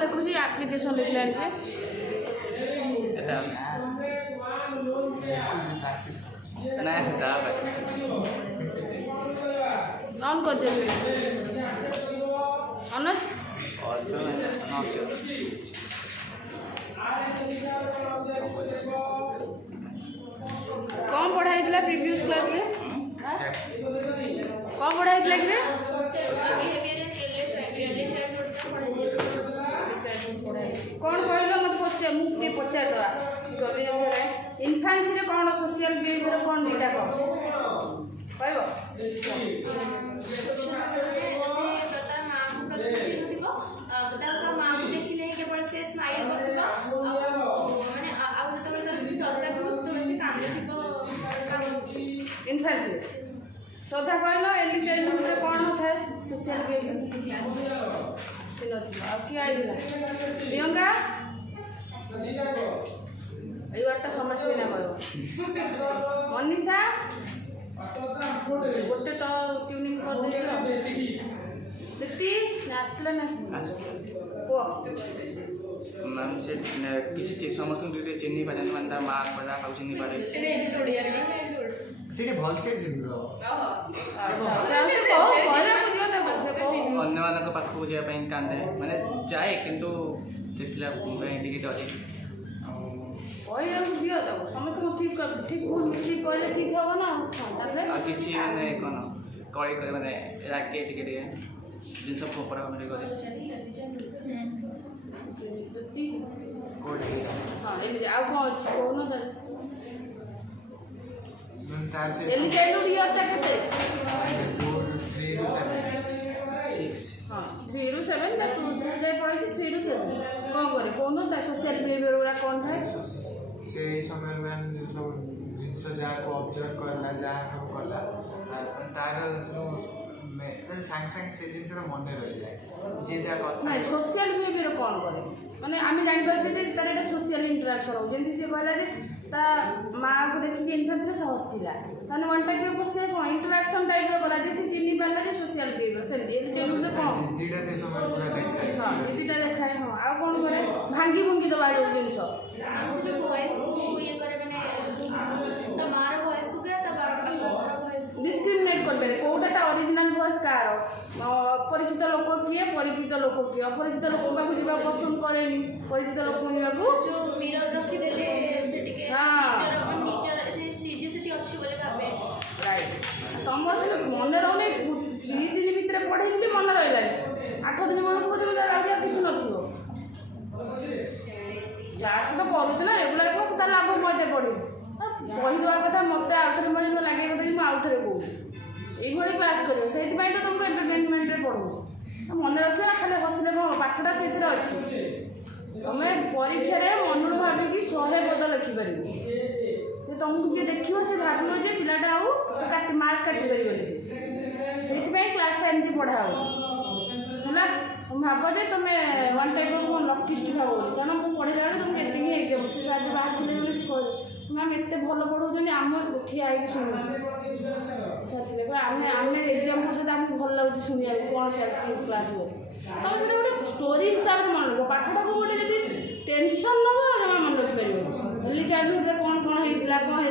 लिखुची application लिखला on कर दे अनुज कौन पढ़ाई प्रीवियस क्लास रे कौन पढ़ाई कि कौन कहल मत पचार मुझे पचार इनफान्सी रे कौन सोशल बिहेवियर कौन दीटा कह इनफान्सी श्रद्धा कहल एली चाइल्डहुड कौन होता है सोशल बिहेवियर किए प्रियंका ये बार्ता समस्त ना कह मनीषा गोटे ट्यूनिंग कर दीप्ति आसला ना मैम से किसी समस्त चिन्ह पारे माने माँ पढ़ा खाऊ चिन्ह पारे सीधे भल से अन्य मान पाखक जावाई कांदे माने जाए किंतु देखला टिके डरे दियो समस्त ठीक ठीक भूल मिसी कहले ठीक हो ना किसी माने कौन कड़ी करे माने राके टिके जिन सब फोपड़ा हमरे करे हां एली आ कौन अछि कोन दर तार से एली चाइल्डहुड ईयर केते 6 हां 3 ରୁ 7 का 2 जाय पड़ै छै 3 ରୁ 7 कोन करे कोन ता सोशल बिहेवियर वाला कोन है से समय में सब जिनस जा को ऑब्जर्व करला जा हम करला तार जो मैं सांग सांग से जिनस मन रह जाए जे जा कथा नहीं सोशल बिहेवियर कोन करे माने आमी जानि परछे जे तार एटा सोशल इंटरेक्शन हो जेंति से कहला जे ता मां को देखि के इन्फेंस से हसिला ताने वन टाइप ऑफ से को इंटरेक्शन टाइप रो कला जे से चिन्नी पाला जे सोशल बिहेवियर से दे जे लोग को जिद्दीटा से समय पूरा देखाय हां जिद्दीटा देखाय हां आ कोन करे भांगी भुंगी दबा जो जिंस हम से जो वॉइस को ये करे माने तमार वॉइस को के तबार वॉइस को डिस्क्रिमिनेट करबे कोटा ता ओरिजिनल वॉइस कार परिचित लोक किए परिचित लोक किए अपरिचित लोक बाबू जीवा पसंद करेनी परिचित लोक जीवा जो मिरर रखी देले से टिके टीचर से स्पीचिसिटी अच्छी बोले भाबे राइट तमर से मन रहने 2 दिन भीतर पढ़ेइली मन रहलानी 8 दिन बेलू को तुम राउया किछु नथियो क्लास तो करूछ ना रेगुलर क्लास ता लाभ मते पढ़ी कहि दवा कथा मते आउथरे मजे लागे कथा मु आउथरे कहू एई भली क्लास करियो सेति पई तो तुमको एंटरटेनमेंट रे पढ़ू मन रखियो ना खाली हसले कौन पाठटा से अच्छी तुम परीक्षा रे मन भाविक 100 पद लिखिपर तुमको जी देखो से भाव जे पिलाटा आउ तो मार्क काटी पारे से क्लासटा एमती पढ़ा होगा भाव जे तुम वन टाइप ऑफ लकिस्ट भाव बोली कारण मुझे पढ़ेगा बेले तुम जितनी एग्जाम से आज बाहर थे से मैम एत भल पढ़ाऊँ आम ठिया शुणु आम आम एग्जाम पढ़ते आमको भल लगे शुणा कौन चलती क्लास तुम से गोटे स्टोरी हिसाब से मन रख पाठटा को गोटे जब टेंशन नब जमा मन रखिपर एली चाइल्डहुड कौन कौन होता कौन है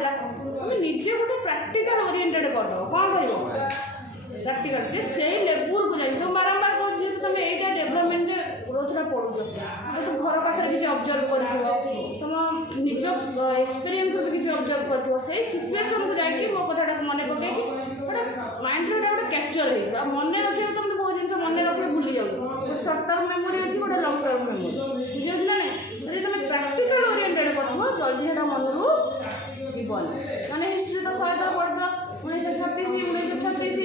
तुम निजे गोटे प्राक्टिकल ओरिएंटेड कर कौन कर प्राक्टिकल से लेवल को जाए तुम बारंबार कहते तुम यहाँ डेभलपमेंट ग्रोथरा पढ़ुच तुम घर पाखे किसी ऑब्जर्व कर तुम निज एक्सपीरियंस किसी ऑब्जर्व कर से सिचुएशन को जाकि मो कथा मन पकई गोटे माइंड गोटे कैप्चर हो मन रखा तुम भूली जाओ गोटे सर्ट टर्म मेमोरी अच्छी गोटे लंग टर्म मेमोरी बुझे ना नहीं जब तुम प्राक्टिकल ओरिएंटेड पढ़ो जल्दी से मन रू जीवन मैंने हिस्ट्री तो 100 थर पढ़ 1936 1936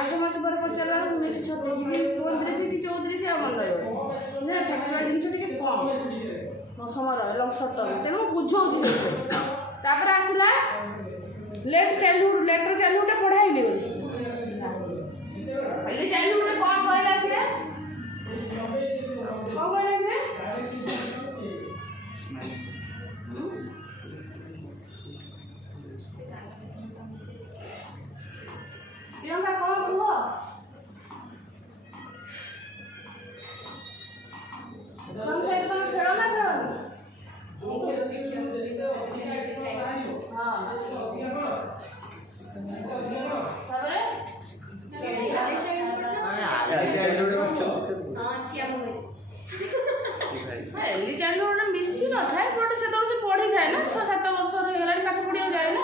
8 मास पर पचारा 1936 कि 29 कि 34 आ मन रहा फैक्चुअल जिन टे कम समय रहे लंग सर्ट टर्म तेणु बुझाऊँ से आसला लेट चाइल्डहुड पढ़ाई बोली पहले चाइल्डहुड कौन कहला से कौन कहला कि प्रियंका कौन कुह तुम खेल ना खेल एर्ली चाइल्डहुड मिसी न थाए बट से तो पढ़ी थाए ना 6-7 वर्ष होगा पाठ पढ़िया जाए ना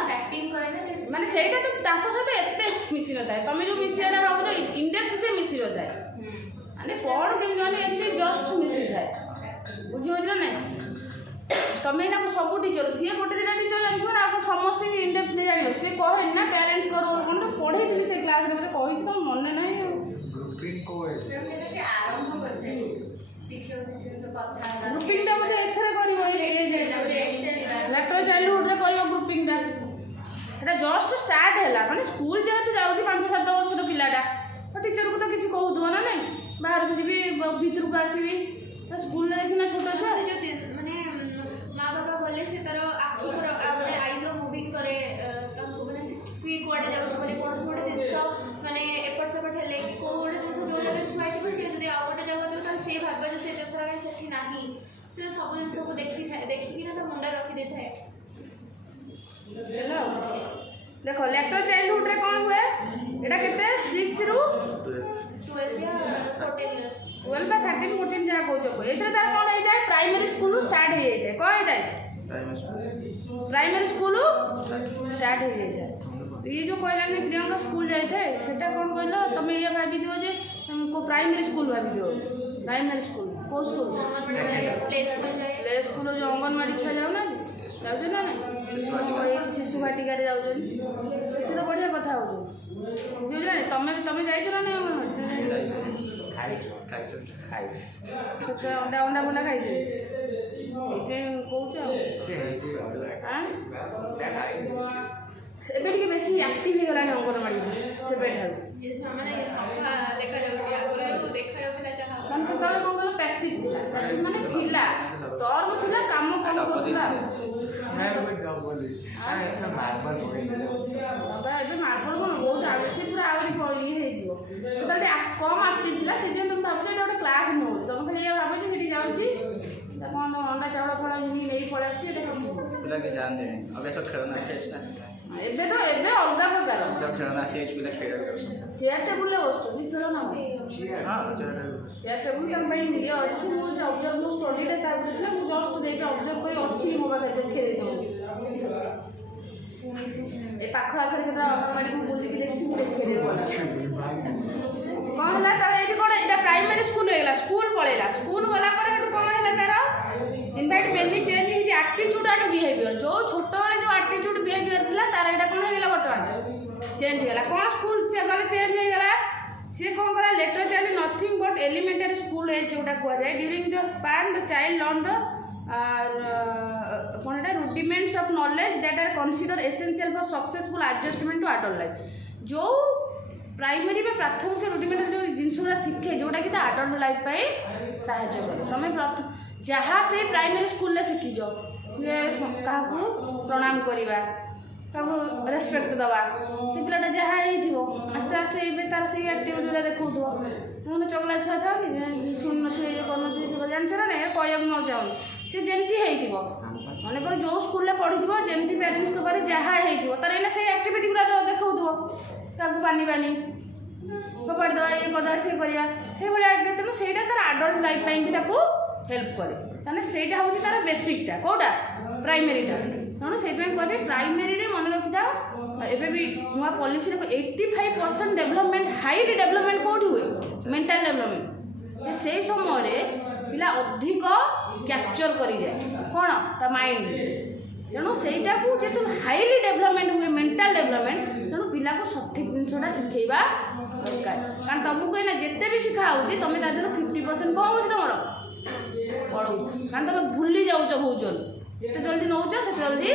माने सेटा तो ताको साथ एते मिसी न थाए तमे जो मिसियाडा भाबो इनडेप्थ से मिसी न थाए माने कोन के माने एते जस्ट मिसी थाए बुझी हो ना तमें ना सब टीचर सी गोटे दिन टीचर जानछो ना आप समस्त इनडेप्थ ले जानियो से कहे ना पेरेंट्स करो कोन तो पढ़े दिली से क्लास रे मते कहि त मन नै ग्रुपिंग को से आरंभ करते शिक्षक तो कथा ग्रुपिंग टा मते एथरे करिवो लेटर चाइल्डहुड रे करिवो ग्रुपिंग टा एटा जस्ट स्टार्ट हैला माने स्कूल जेहेतु जाउची 5-7 वर्ष रो पिलाटा तो टीचर को तो किछि कहू दो ना नहीं बाहर को जीबी भीतर को आसीबी स्कूल रे देखिना छोटा छुआ से जो माने माँ बाबा गले से तार आखि को अपने आईज रो मूविंग करे ताको माने क्विक कोडे जाउ से माने कोन सोडे दिनस माने एपट सेपट हेले कि को गोटे दिनस जो जगह छुआई दिबो से जदी आ गोटे जगह जो ताल से भाबा जे से जछरा के सेठी नाही से सब जिनस को देखि कि ना तो मुंडा रखी देथाए हेलो देखो लेटर चाइल्डहुड रे कोन हुए एटा केते 6 रु 12 या 14 इयर्स 12 बा 13 14 जहाँ कौच एथरे तार कौन हो जाए प्राइमरी स्कूल स्टार्ट हो जाए कौन हो जाए प्राइमरी स्कूल स्टार्ट हो जाए ये जो कहलानी प्रियंका स्कूल जाए सेटा कौन कहल तुम ये भाभी दियो जे तुमको प्राइमरी स्कूल भाभी दियो प्राइमरी स्कूल कौ स्कूल प्ले स्कूल जो अंगनवाड़ी छुआ जाऊ ना जाऊ ना नहीं शिशु भाटिका जाऊँ बेसी तो बढ़िया कथा हो बुझे तुम तुम जाइछ ना नहीं अंगनवाड़ी अंडा अंडा बोला खाई कौच ଏବେ ଟିକେ ବେଶୀ ଆକ୍ଟିଭ ହେଇଗଲାଣି ଅଙ୍ଗନବାଡ଼ି ସେବେଠାରୁ ମାନେ ସେତେବେଳେ କ'ଣ କହିଲ ପ୍ୟାସିଭ୍ ଥିଲା ପ୍ୟାସିଭ୍ ମାନେ ଥିଲା ଟର୍ମ ଥିଲା କାମ କ'ଣ କରୁଥିଲା ଏବେ ମାର୍ବଲ କ'ଣ ବହୁତ ଆଗ ସେ ପୁରା ଆହୁରି ଇଏ ହେଇଯିବ ସେତେବେଳେ କମ୍ ଆକ୍ଟିଭ୍ ଥିଲା ସେଥିପାଇଁ ତୁମେ ଭାବୁଛ ଏଇଟା ଗୋଟେ କ୍ଲାସ୍ ନୁହଁ ତୁମେ ଖାଲି ଇଏ ଭାବୁଛ ସେଠି ଯାଉଛି କ'ଣ ଅଣ୍ଡା ଚାଉଳ ଫଳ ନେଇ ପଳେଇ ଆସୁଛି ଏଇଟା କିଛି ପିଲା କି ଜାଣନ୍ତିନି ଏବେ ସବୁ ଖେଳନା ଆସିଛି ଏବେ ତ ଏବେ ଅଲଗା ପ୍ରକାର ଯୋଉ ଖେଳନା ଆସିଛି ପିଲା ଖେଳିବାକୁ ଚେୟାର ଟେବୁଲରେ ବସୁଛନ୍ତି ଖେଳ ନା ଚେୟାର ଟେବୁଲ ତାଙ୍କ ପାଇଁ ଇଏ ଅଛି ମୁଁ ସେ ଅବଜର୍ଭ ମୋ ଷ୍ଟଡିଟା ତା ଉପରେ ଥିଲା ମୁଁ ଜଷ୍ଟ ଦେଇକି ଅବଜର୍ଭ କରି ଅଛି ମୋ ପାଖରେ ଦେଖେଇ ଦେଇଥାଉ ଏ ପାଖ ଆଖରେ କେତେଟା ଅଙ୍ଗନବାଡ଼ି ମୁଁ ବୁଲିକି ଦେଖିଛି ମୁଁ ଦେଖେଇ ଦେବି କ'ଣ ହେଲା ତାର ଏଇଠି କ'ଣ ଏଇଟା ପ୍ରାଇମେରୀ ସ୍କୁଲ ହେଇଗଲା ସ୍କୁଲ ପଳେଇଲା ସ୍କୁଲ ଗଲା ପରେ ଏଠୁ କ'ଣ ହେଲା ତାର इनफैक्ट मेनली चेंज ହେଇଛି ଆଟିଟ୍ୟୁଡ୍ ଆଣ୍ଡ ବିହେଭିଅର ଯେଉଁ ଛୋଟବେଳେ ଯେଉଁ ଆଟିଟ୍ୟୁଡ୍ ବିହେଭିଅର ଥିଲା ତାର ଏଇଟା କ'ଣ ହେଇଗଲା ବର୍ତ୍ତମାନ ଚେଞ୍ଜ ହେଇଗଲା କ'ଣ ସ୍କୁଲ ଗଲେ ଚେଞ୍ଜ ହେଇଗଲା ସିଏ କ'ଣ କଲା later child nothing but elementary school age ଯେଉଁଟା କୁହାଯାଏ during the span the child learn the କ'ଣ ଏଇଟା rudiments of knowledge that are consider essential for successful adjustment to adult life ଯେଉଁ प्राइमरी में प्राथमिक रुडिमेंट जो जिनसुरा शिखे जोटा कि आडल्ट लाइफ पे साहाय्य करे तुम जहाँ से प्राइमरी स्कूल शिखीच क्या प्रणाम करवा रेस्पेक्ट दवा से पिलाटा जहाँ आस्ते आस्ते ये तार से एक्टिविटी जो देखो तुम चगला छुआ था शुण नी कर जान ना कहूँ न चाहूँ सी जमी मन कर जो स्कूल पढ़ी जमी पेरेन्ट्स पारे जहाँ तार एना से एक्टिविटी गुरा देखो ताकू पानी पानी फोपाड़ी दवा ये करदा सी करवा से भाया तेणु से तार आडल्ट लाइफ को हेल्प करे सेटा हूँ तार बेसिकटा कौटा प्राइमेरीटा तेणु से कहे प्राइमेरी मन रखी था एवं भी नुआ पॉलिसी 85% डेवलपमेंट हाइट डेवलपमेंट कौटी हुए मेंटल डेभलपमेंट जे से समय पिला अधिक कैप्चर करी जाए कौन ता माइंड तेणु सहीटा को जेतु हाईली डेभलपमेंट हुए मेंटल डेभलपमेंट तेणु पिला को सठिक जिनसा शिखेबा दरकार कारण तुमको एना जिते भी शिखा होची तुम ता 50% कौन हो तुम पढ़ाऊँ कारण तुम भूली जाऊच बहुत जल्दी जिते जल्दी नौच से जल्दी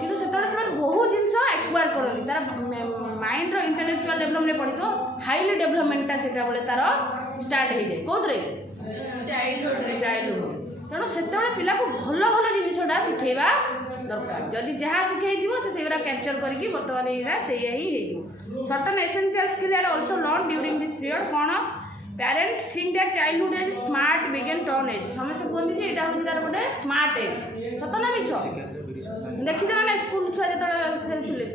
कि से बहुत जिन एक्वायर करती तार माइंड इंटेलेक्चुअल डेभलपमेंट पढ़ी तो हाईली डेभलपमेंटा से तार स्टार्ट हो जाए कौन चाइल्डहुड तेणु से पिला को भल भल जिनसा शिखेबा दरकार जदि जहाँ शिखे से कैप्चर करके बर्तमान यहाँ से certain essential skill are also learn during this period कौन parent think that childhood age smart begin turn age समस्त कहते हैं यहाँ हूँ तार गोटे स्मार्ट एज सत ना मिछ देखी ना स्कूल छुआ जो खेलुले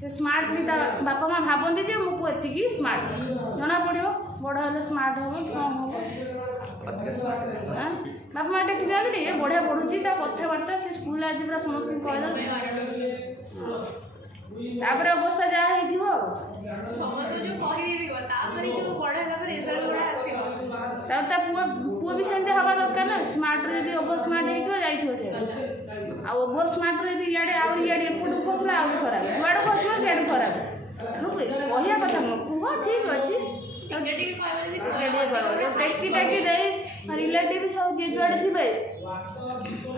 से स्मार्टली बापा माँ भावती मो पु एति स्मार्ट जना पड़ो बड़ हेल्ले स्मार्ट हम कम हम बापा माँ टेक दिखते ये बढ़िया पढ़ुची कथबार्ता से स्कूल आज पूरा समस्त कहीदे अवस्था जहाँ पुआ भी सेमती हवा दरकार ना स्मार्ट यदि ओभर स्मार्ट हो जाइए ओभर स्मार्ट यदि इे आउे एपटू खसला आउ खराब जुआड़ खस सीआड़ खराब कहया कथा कह ठीक अच्छे टेकी टेकी दे रिलेटिव सब जी जुआड़े थे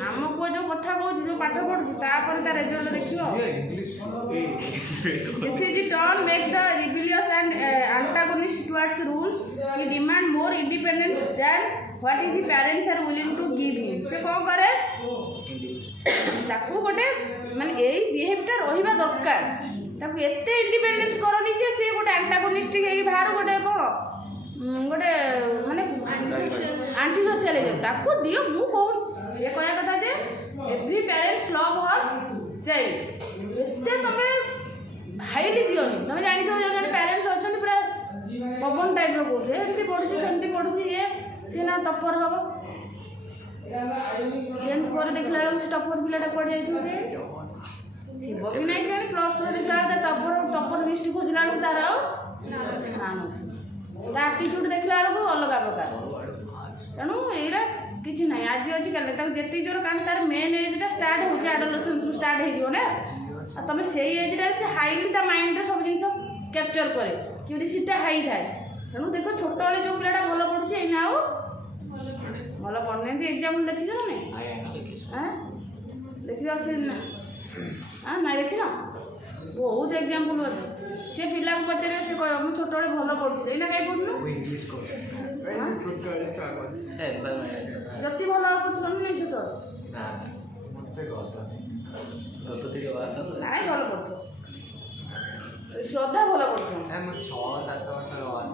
आम पुआ जो कथा कह जो पाठ पढ़ुची तापर रेजल्ट देखियो this is the turn make the rebellious and antagonist towards rules he demand more independence than what is the parents are willing to give him से कौन करे ताकू गोटे माने एई बिहेवियर रहिबा दरकार ताकू एते इंडिपेंडेंस करनी जे से गोटे एंटागोनिस्टिक हेई बाहर गोटे कोन गोटे माने आंटी सोशल ताकू दियो मु कहूँ से कहया कथा जे every parents love her child एते तमे हाईली दियोनी तुम जानी जो पेरेंट्स अच्छा पूरा पवन टाइप कौचे एमती पढ़ुची सेमती पढ़ुची ये सी ना टपर हम 10th पर देखला से टपर पिलाटा पड़ जाइए थी कि नहीं क्या +2 देखला टपर लिस्ट खोजला तार ना आटीट्यूड देखला अलग प्रकार तेणु यहाँ किसी ना आज अच्छी कल जिते जोर कारण तार मेन एजटा स्टार्ट हो एडोलेसेंस स्टार्ट हो तुम से एजटा से हाईली माइंड सब जिन कैप्चर करे कि सीटा हाई थाए तेणु देख छोट बेले जो पिलाटा भल पढ़ुचे एना आउ भल पढ़ुना एग्जाम देखी ना देखी से ना देख बहुत एग्जाम्पल अच्छे से पिला को पचारे से कह मुझे छोट बेले भल पढ़ुଥିଲି एना कहीं पढ़ुन जति भल पढ़ुल नहीं छोट नाई भल पढ़ु श्रद्धा भल पढ़ु 6-7 वर्ष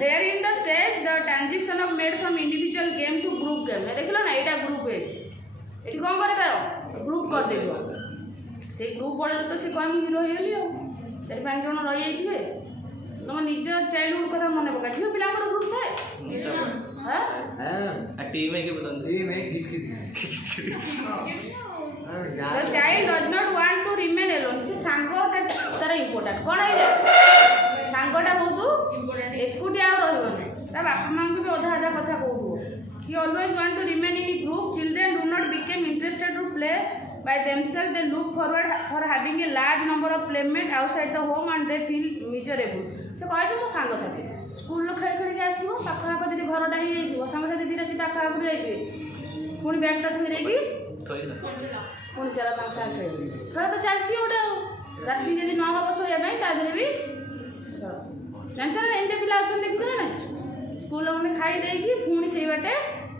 Here in the stage the transition of made from individual game to group game देख लो ना एटा ग्रुप है एटी कौन करे तार ग्रुप कर देबो से ग्रुप पड़े तो से कम हीरो हेली हो 4-5 जन रही जाइए तुम निज चाइल्डहुड कथा मन पका झियो पिला ग्रुप थाए हां टीम है के The child does not want to remain alone. से सांगोटा तार इम्पोर्टेंट कौन है जे सांगोटा बहुत एकुटिया रहबनी ता बापा मां को भी अधा अधा कथा कहू he always want to remain in a group. Children do not become interested to play by themselves. They look forward for having a large number of playmates outside the home and they feel miserable. से कहे जे मो सांग साथी school लो खेल खेल के आसथिबो पाखा पाखा जदी घरटा ही जाइथिबो सांग साथी दिरा सी पाखा पाखा जाइथिबे पुणी बैगटा थोई देकी पुणी चला तक साथ खेल थोड़ा तो चलती गोटे राति जब न हम शोया तादे भी जानच ना एमती पिला अच्छा देखी ना स्कूल मैंने खाई देकी पुणी से बाटे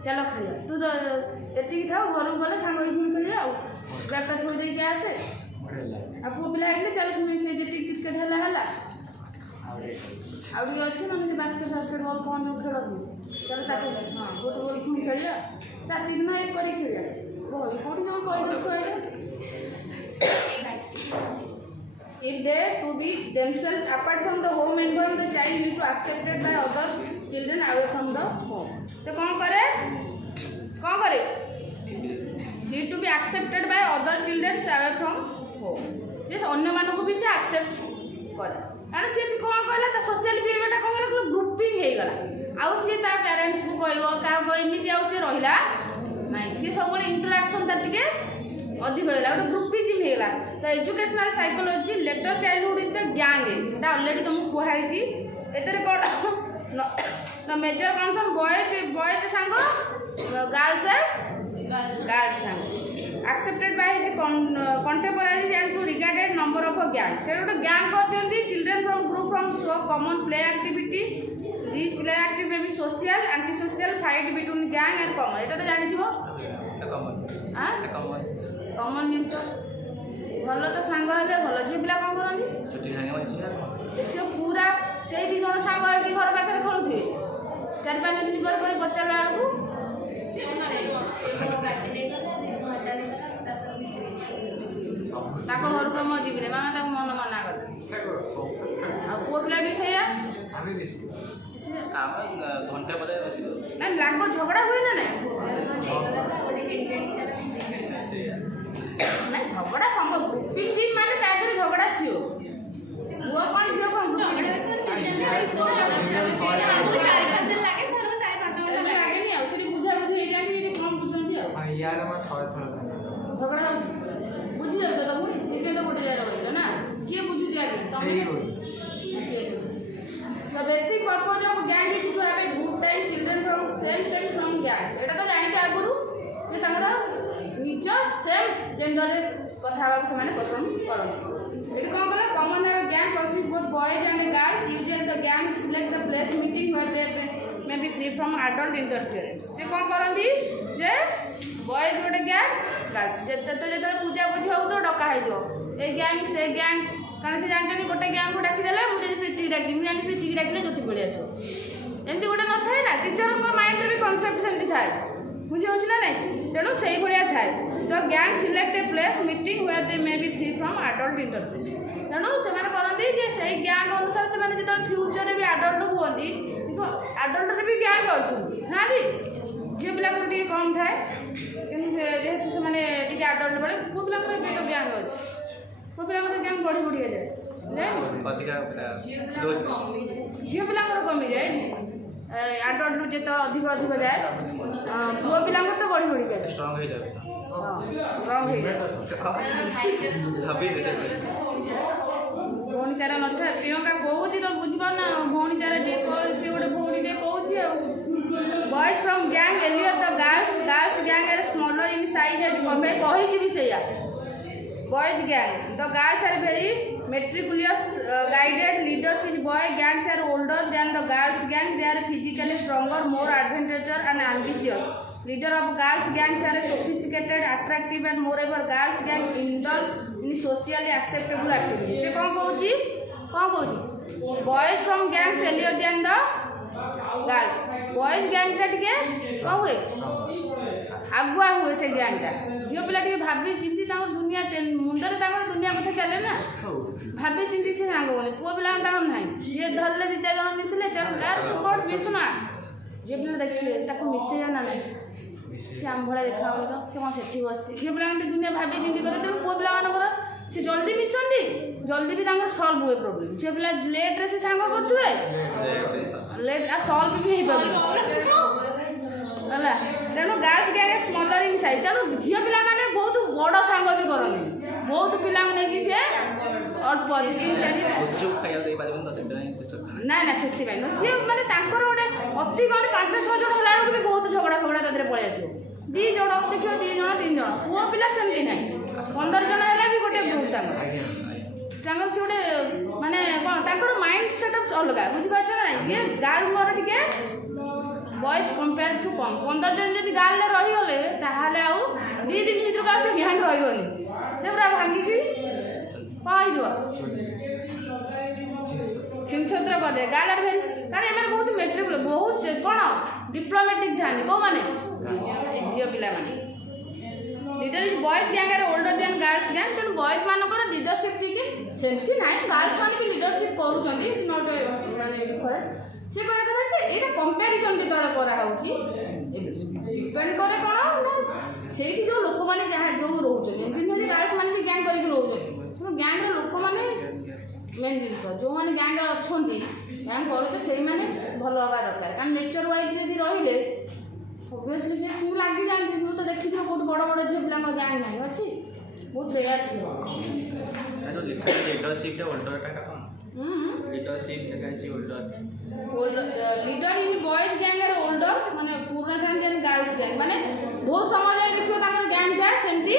चल खेल तू एति था घर को गले सांग खेल बैगटा थोई देकी आसे आ पु पिला चल पुणी से जी क्रिकेट है आउट अच्छे ना बास्केट फास्केट बॉल कौन जो खेल चल हाँ गोटे गोली पुणी खेलिया राति दिन एक कर खेलिया बही कौटी जो बही थोड़े if they to be themselves apart from the home environment the child need to accepted by others children away from the home so कौन करे need to be accepted by other children away from home just अन्य मानक भी से accept करे कारण सी कौन कहला ता सोशल बिहेवियरटा कौन कहला ग्रुपिंग हो गला आउ सी ता पेरेंट्स को कहबो का एमिति आउ सी रहिला नहीं सी सब इंटरेक्शन ता टिके अधिक होला गोटे ग्रुपिज्म हो गला तो educational psychology letter childhood is the gang as ता ऑलरेडी तुमको कहै छी एतरे कोन द मेजर कंसर्न बॉयज संग गर्ल्स संग accepted by his contemporaries and to regarded number of a gang से गोटे गैंग कर दियंती children from group from so common play activity these play activity may be social anti social fight between gang and common एटा तो जानि थिबो common जिंस भलो तो सांग हेले भलो जे पिला कोन करंती छुट्टी सांगे मन छी देखियो पूरा से दी जण सांग कि घर पाखरे खेलुथि 4-5 दिन पर बच्चा लाडू से ओना रे काटी देगा ताको घर को म जीवने मामा ताको मन मना कर आ पुओ पिला भी सैया आमे बेसी आम घंटा पदे बसी ना लागो झगड़ा हुए ना नहीं झगड़ा संभव ग्रुपिंग टीम माने तादरे झगड़ा सियो वो कौन जियो कौन हमको 4-5 दिन लागे सर 4-5 घंटा लागे नहीं आ सेठी बुझा बुझी हे जानी ये कौन बुझंती आ यार हम 100 थोड़ा झगड़ा हो बुझी जाओ तो पुणी से तो गोटे जाय रहइलो ना के बुझु जाय तुम The basic purpose of gang is to have a good time children from same sex from gangs. एटा तो जानि छ आगुरु जे तंगरा निज सेम जेंडर रे कथा बाक से माने पसंद करंती एटी कोन कहला common gang consists both boys and girls usually the gang select the place meeting where they may be free from adult interference से कोन करंती जे बॉयज गोटे गैंग गर्ल्स जेते तो जेते पूजा बुझी हो तो डका है दो ए गैंग से गैंग कारण से जानछनी गोटे गैंग को डाकी देले मु जे प्रीति डाकी मु जानि प्रीति डाकिले ज्योति पड़ी आसो एमती गोटे न थाए ना टीचर को माइंड रे भी कांसेप्ट सेमती थाए बुझी होछ ना नहीं तेणु सही भलिया थाए तो gang select a place meeting where they may be free from adult interference तेणु से माने करंती जे सही गैंग अनुसार से माने जेतल फ्यूचर रे भी एडल्ट हुवंती देखो एडल्ट रे भी गैंग अछि ना दी जे पिला को टी कम थाए जेहेतु से मैंने एडल्ट बड़े पुओ पिला तो गैंग अच्छे पुओ पिला गैंग बढ़ी बढ़ी जाए झील पिला कमी जाए एडल्ट जिते अधिक अधिक जाए पुओ पिला तो बढ़ी बढ़ी जाए स्ट्रांग हो जाए भौणी चारा न था प्रियंका कहूँ तुम बुझिपारना भौणी चारा टे सी गोटे भौणी टे कहूँ Boys from gang earlier the girls gang are smaller in size as compared कही भी सैया boys gang the girls are very meticulous guided leaders is boy gangs are older than the girls gang they are physically stronger more adventurous and ambitious leader of girls gangs are sophisticated attractive and moreover girls gang indulge in socially acceptable activities से कौन कहूँ boys from gangs earlier than the girls boys गैंगटा टिके कौन हुए आगुआ हुए से गैंगटा झील पिला टिके भाभी चिंती दुनिया मुंडे दुनिया कथा चले ना भाभी चिंती से सांग बोले पुओ पिला ना सी धरले 2-4 जन मिसले चल यार तू कोट मिसुना झील पिला देखिए मिसे ना ना से आम भड़ा देखा तो से कौन सेठी बस झील पिला दुनिया भाभी चिंती करे तेणु पुओ पिला से जल्दी मिसंती जल्दी भी सॉल्व हुए प्रॉब्लम झील पिला लेट रे से सांग करथुए लेट आ सॉल्व भी हे पाबला तेणु girls gang smaller in size तेणु झील पिला माने बहुत बड़ सांग भी करनी बहुत पिला नहीं से अल्प ना ना से सी मैंने गोटे अति कम 5-6 जन है भी बहुत झगड़ा फगड़ा तक पलि आस 2 जन देखिए 2 जन 3 जन पुओ पिला सेमती ना 15 जन है भी गोटे ग्रुप तांकर से गोटे माने कौन माइंड सेटअप अलग बुझीपार ना ये गार्ल मोर टिके बॉयज कंपेयर टू कम 15 जन जब गार्ल रहीगले ताहले आउ 2 दिन भीतर से गैंग रहीगनी से पूरा भांगिकी कहीद छिनछत्र कर दे गार्ल भेल कारण एम बहुत मेट्रिकुल बहुत कौन डिप्लोमेटिक था कौ मैंने झील पिला leader is boys gang are older than girls gang तेणु बॉयज मानकर लीडरशिप टी सेमती ना गर्ल्स मान भी लीडरशिप करूँ नट माने से कह कथा ये कंपेरिजन जो कराऊँगी डिपेंड करे कौन ना से जो लोक मैंने जहाँ जो रोचे गर्ल्स मैंने भी गैंग करके रोचे गैंग लोक मैंने मेन जिनस जो मैंने गैंग अच्छा गैंग करुचे से भल हवा दरकार कारण नेचर वाइज यदि रही ओबियसली सी तुम लगी जाती तुम तो देखी कौट बड़ बड़ झील पिला गैंग नहीं अच्छी बहुत रेयर थी जो लिखा है लीडरशिप टा ओल्डर का कौन लीडरशिप देखाई older leader in boys gang रे ओल्डर माने पूरा गैंग एंड गर्ल्स गैंग माने बहुत समय जाए देखियो ताकर गैंग टा सेमती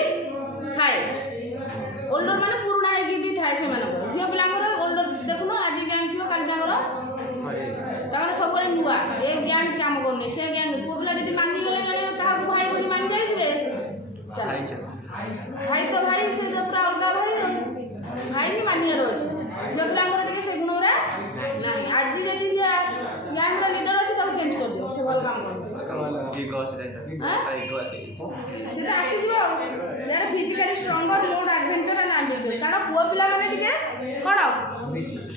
थाए ओल्डर माने पुराना है कि भी थाए से माने झियो पिलांगर ओल्डर देखुनो आज गैंग थियो काल ताकर सॉरी ताकर सब बड़े नुआ ए गैंग काम करने से गैंग को पिला यदि मानी गले जने कहा को भाई बोली मान जाइबे चल भाई तो भाई से तो पूरा अलगा भाई भी मानियार अच्छे झियो पिलांगर टिके से गुण रे नहीं आज जदि से गैंग रो लीडर अच्छे ताको चेंज कर दियो से भल काम कर इगो से इगो से सीधा आसी जीव यार physically stronger load adventure and ambitious कारण पुआ पिला माने टिके कोन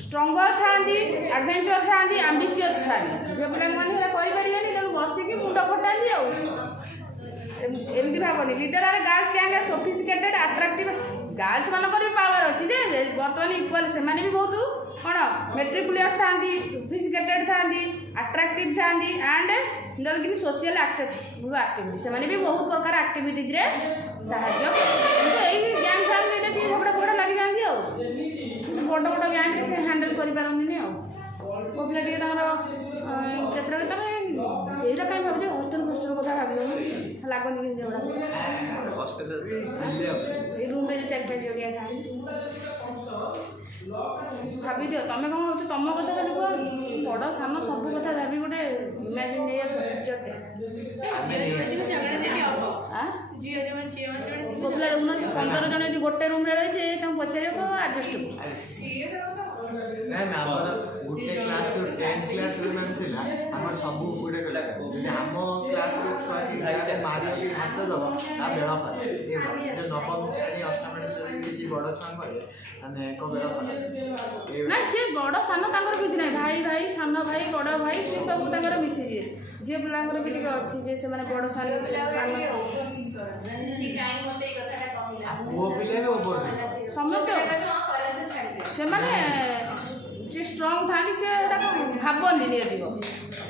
स्ट्रांगर थांदी एडवेंचर थांदी एम्बिशियस थांदी झियो पिला माने हेरा करि परियानी तब बसी की मुंड फटांदी आ एमती भावनी leader are girls gang are sophisticated attractive girls मानकर भी पावर अच्छी जे बर्तमान इक्वाल से माने भी बहुत कौन मेट्रिकुलियस थांदी सोफिस्टिकेटेड थांदी अट्रैक्टिव थांदी एंड जल कि सोशल एक्सेप्टेबल एक्टिविटी से माने भी बहुत प्रकार एक्टिविटीज रे सहायता करते एई गैंग फैमिली रे ठीक झगड़ा फगड़ा लगी जांदी आ बड़ बड़ गैंग रे से हैंडल करि पारंदी आ को पिला टिके तांगर केतरा तमे एइरा काई भाबजे हॉस्टल କଥା भाबियो लागोनी कि जेवडा हॉस्टल जिले ए रूम रे चेक पे जोगिया था भाभी दियो तमे कौन होछ तम कथा खाली को बड़ सान सब कथा भाभी गोटे इमेजिन नै सब्जेक्ट कोपला रूम से 15 जन यदि गोटे रूम रे रही तुम पचारे को एडजस्ट मैम आमर गोटे क्लास जो 10 क्लास रे मैम थिला हमर सब गुडे कला जदि हम क्लास जो छुआ की गाइचे मारी के हाथ दब ता बेड़ा पर ए जो नवम श्रेणी अष्टम श्रेणी किछि बड़ छुआ करे माने को बेड़ा पर ना से बड़ सान तांकर किछ नै भाई भाई सान भाई बड़ भाई से सब तांकर मिसी जे जे पिलांकर भी टिके अछि जे से माने बड़ सान सान सी काई मते ए कथाटा कहिला वो पिले भी ओवर समझते से माने जे स्ट्रांग थानी से एटा भाबन दिने दिगो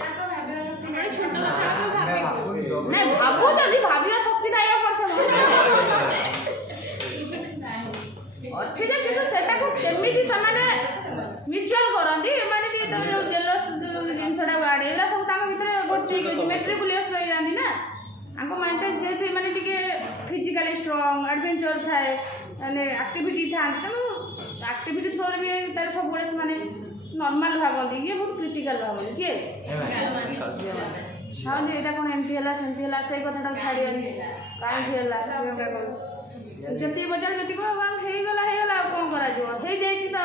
ताको भाबे जने छोट कथा को भाबे नहीं भाबो जल्दी भाबिया शक्ति नाही पर अच्छे जे किंतु सेटा को केमिति समाने म्यूचुअल करंदी माने कि तमे जो जेलस जिनसडा गाडेला सब ताको भितरे भर्ती के मेट्रिकुलियस रही जांदी ना आंको माइंड जे माने टिके फिजिकली स्ट्रांग एडवेंचर थाए माने एक्टिविटी थांदी तमे एक्टिविटी थ्रो भी तार सब बड़े माने नॉर्मल भाबंदी ये बहुत क्रिटिकल भाबंदी के हाँ जी एटा कोन एमती हला सेमती हला से कथाटा छाडियनी काई हेला का कर जति बजार जति को हम हे गला कोन करा जो हे जाईची त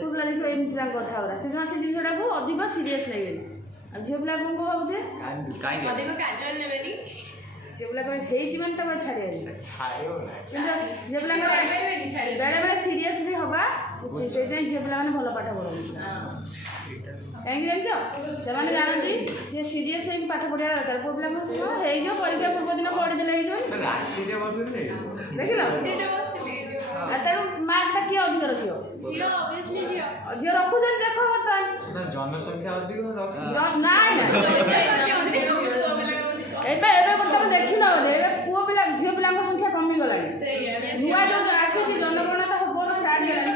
कुसला लिखो एमती ता कथा होला से जमा से जिनटा को अधिक सीरियस लेबे आ झियो पिला कोन को भाबजे काई अधिक कैजुअल लेबेनी जेबला को हेची मन त को छाडियनी छायो କିନ୍ତୁ जेबला को बेले बेले सीरियस भी हबा से जे जेबला माने भलो पाठ पढौछ कहीं जानछ से माने जानती ये सीरियस है पाठ पढिया दरकार प्रॉब्लम हे जो परीक्षा पूर्व दिन पढि देले हे जो राती रे बसले देखिलो अतरु मार्क ता के अधिक रखियो जियो ऑब्वियसली जियो रखु जन देखो बर्तन ना जनसंख्या अधिक रख नाइ एबे बर्तन देखिलो एबे पुओ पिला झियो पिला संख्या कमी गलानी नुआ जो आसी जे जनगणना त होबो स्टार्ट गेलानी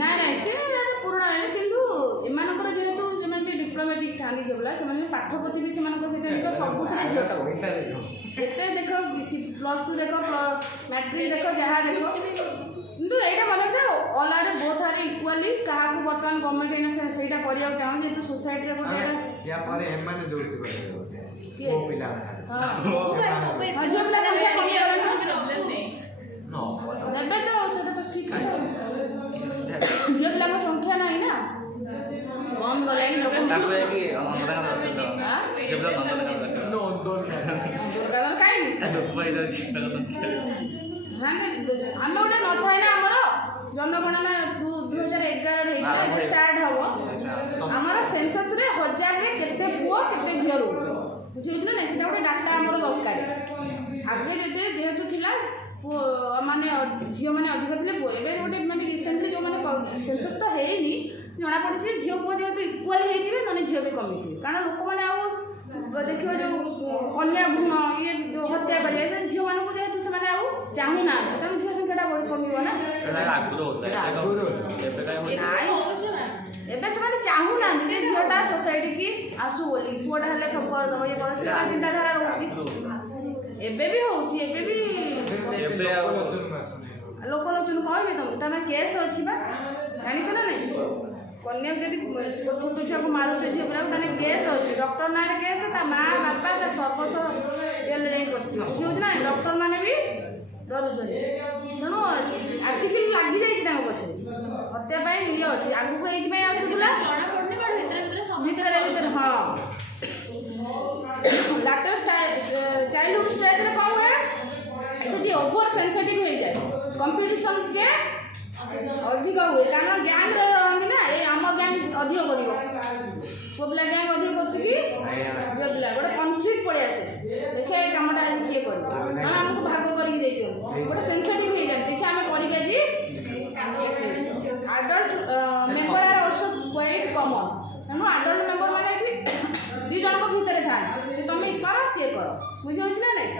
ना ना से पुराना है किंतु एमानकर जेहेतु जेमाने डिप्लोमेटिक थानी जेबला से माने पाठ प्रति भी सेमानक सहित देखो सब थरे झियोटा पैसा देखो एते देखो +2 देखो मैट्रिक देखो जहा देखो किंतु एटा माने था all are both are equally कहा को वर्तमान गवर्नमेंट इन सेटा करिया चाहन जेतु सोसाइटी रे कोटा या पर एम माने जोड़ते करे के वो पिला हां झियो पिला संख्या कमी गलानी प्रॉब्लम नहीं नो नेबे तो सेटा तो ठीक है झियो पिला संख्या नाही ना कम गलानी लोक ताको है कि नंदनकानन रखियो जेबला नंदनकानन नो दोन दुर्गावर काई तो फायदा छिटा संख्या हां हम ओडे न थाय ना हमर जनगणना 2011 रे इतना स्टार्ट हबो हमर सेंसस रे 1000 रे केते पुओ केते झियो रहू बुझिलो ना सेटा ओडे डाटा हमर दरकार आगे जेते जेहेतु थिला माने झियो माने अधिक थिले पुओ एबे ओडे माने रिसेंटली जो ସେନ୍ସସ୍ ତ ହେଇନି ଜଣାପଡ଼ୁଛି ଝିଅ ପୁଅ ଯେହେତୁ ଇକ୍ୱାଲ୍ ହେଇଥିବେ ନହେଲେ ଝିଅ ବି କମିଥିବେ କାରଣ ଲୋକମାନେ ଆଉ ଦେଖିବ ଯେଉଁ କନ୍ୟା ଭ୍ରୂଣ ଇଏ ଯେଉଁ ହତ୍ୟା କରିବେ ସେ ଝିଅମାନଙ୍କୁ ଯେହେତୁ ସେମାନେ ଆଉ ଚାହୁଁନାହାନ୍ତି ତେଣୁ ଝିଅ ସଂଖ୍ୟାଟା କମିବ ନା ଏବେ ସେମାନେ ଚାହୁଁନାହାନ୍ତି ଯେ ଝିଅଟା ସୋସାଇଟି କି ଆସୁ ବୋଲି ପୁଅଟା ହେଲେ ସବୁ କରିଦେବ ଇଏ କରିବ ସେ ଚିନ୍ତାଧାରା ରହୁଛି ଏବେ ବି ହେଉଛି ଏବେ ବି ଲୋକଲୋଚନ କହିବେ ତମେ କେସ୍ ଅଛି ବା ଜାଣିଛ ନା ନାଇଁ କନ୍ୟାକୁ ଯଦି ଛୋଟ ଛୁଆକୁ ମାରୁଛ ଝିଅ ପିଲାକୁ ତାହେଲେ କେସ୍ ଅଛି ଡକ୍ଟର ନାଁରେ କେସ୍ ତା ମା ବାପା ତା ସର୍ବସ୍ୱ ଜେଲ୍ରେ ଯାଇ ବସିଥିବ ବୁଝି ହେଉଛି ନା ଡକ୍ଟର ମାନେ ବି ଡରୁଛନ୍ତି ତେଣୁ ଆର୍ଟିକିଲ୍ ଲାଗିଯାଇଛି ତାଙ୍କ ପଛରେ ହତ୍ୟା ପାଇଁ ଇଏ ଅଛି ଆଗକୁ ଏଇଥିପାଇଁ ଆସୁଥିଲା ଭିତରେ ହଁ ଲାଟେଷ୍ଟ ଚାଇଲ୍ଡହୁଡ୍ ଷ୍ଟେଜ୍ରେ କ'ଣ ହୁଏ ଏଠି ଓଭର ସେନ୍ସିଟିଭ୍ ହେଇଯାଏ କମ୍ପିଟିସନ୍ ଟିକେ ଅଧିକ ହୁଏ କାରଣ ଗ୍ୟାଙ୍ଗରେ ରହନ୍ତି ନା ଏଇ ଆମ ଗ୍ୟାଙ୍ଗ ଅଧିକ କରିବ ପୁଅ ପିଲା ଗ୍ୟାଙ୍ଗ ଅଧିକ କରୁଛି କି ଝିଅ ପିଲା ଗୋଟେ କନଫ୍ଲିକ୍ଟ ପଳେଇ ଆସେ ଦେଖିବା ଏଇ କାମଟା ଆଜି କିଏ କରିବ ଆମେ ଆମକୁ ଭାଗ କରିକି ଦେଇଦିଅନ୍ତୁ ଗୋଟେ ସେନ୍ସିଟିଭ୍ ହେଇଯାଏ ଦେଖିବା ଆମେ କରିକି ଆଜି ଆଡଲ୍ଟ ମେମ୍ବର ଆର୍ ଅଲସୋ କ୍ୱାଇଟ୍ କମନ୍ ତେଣୁ ଆଡଲ୍ଟ ମେମ୍ବର ମାନେ ଏଠି ଦୁଇ ଜଣଙ୍କ ଭିତରେ ଥାଆନ୍ତି ତମେ କର ସିଏ କର ବୁଝି ହେଉଛି ନା ନାଇଁ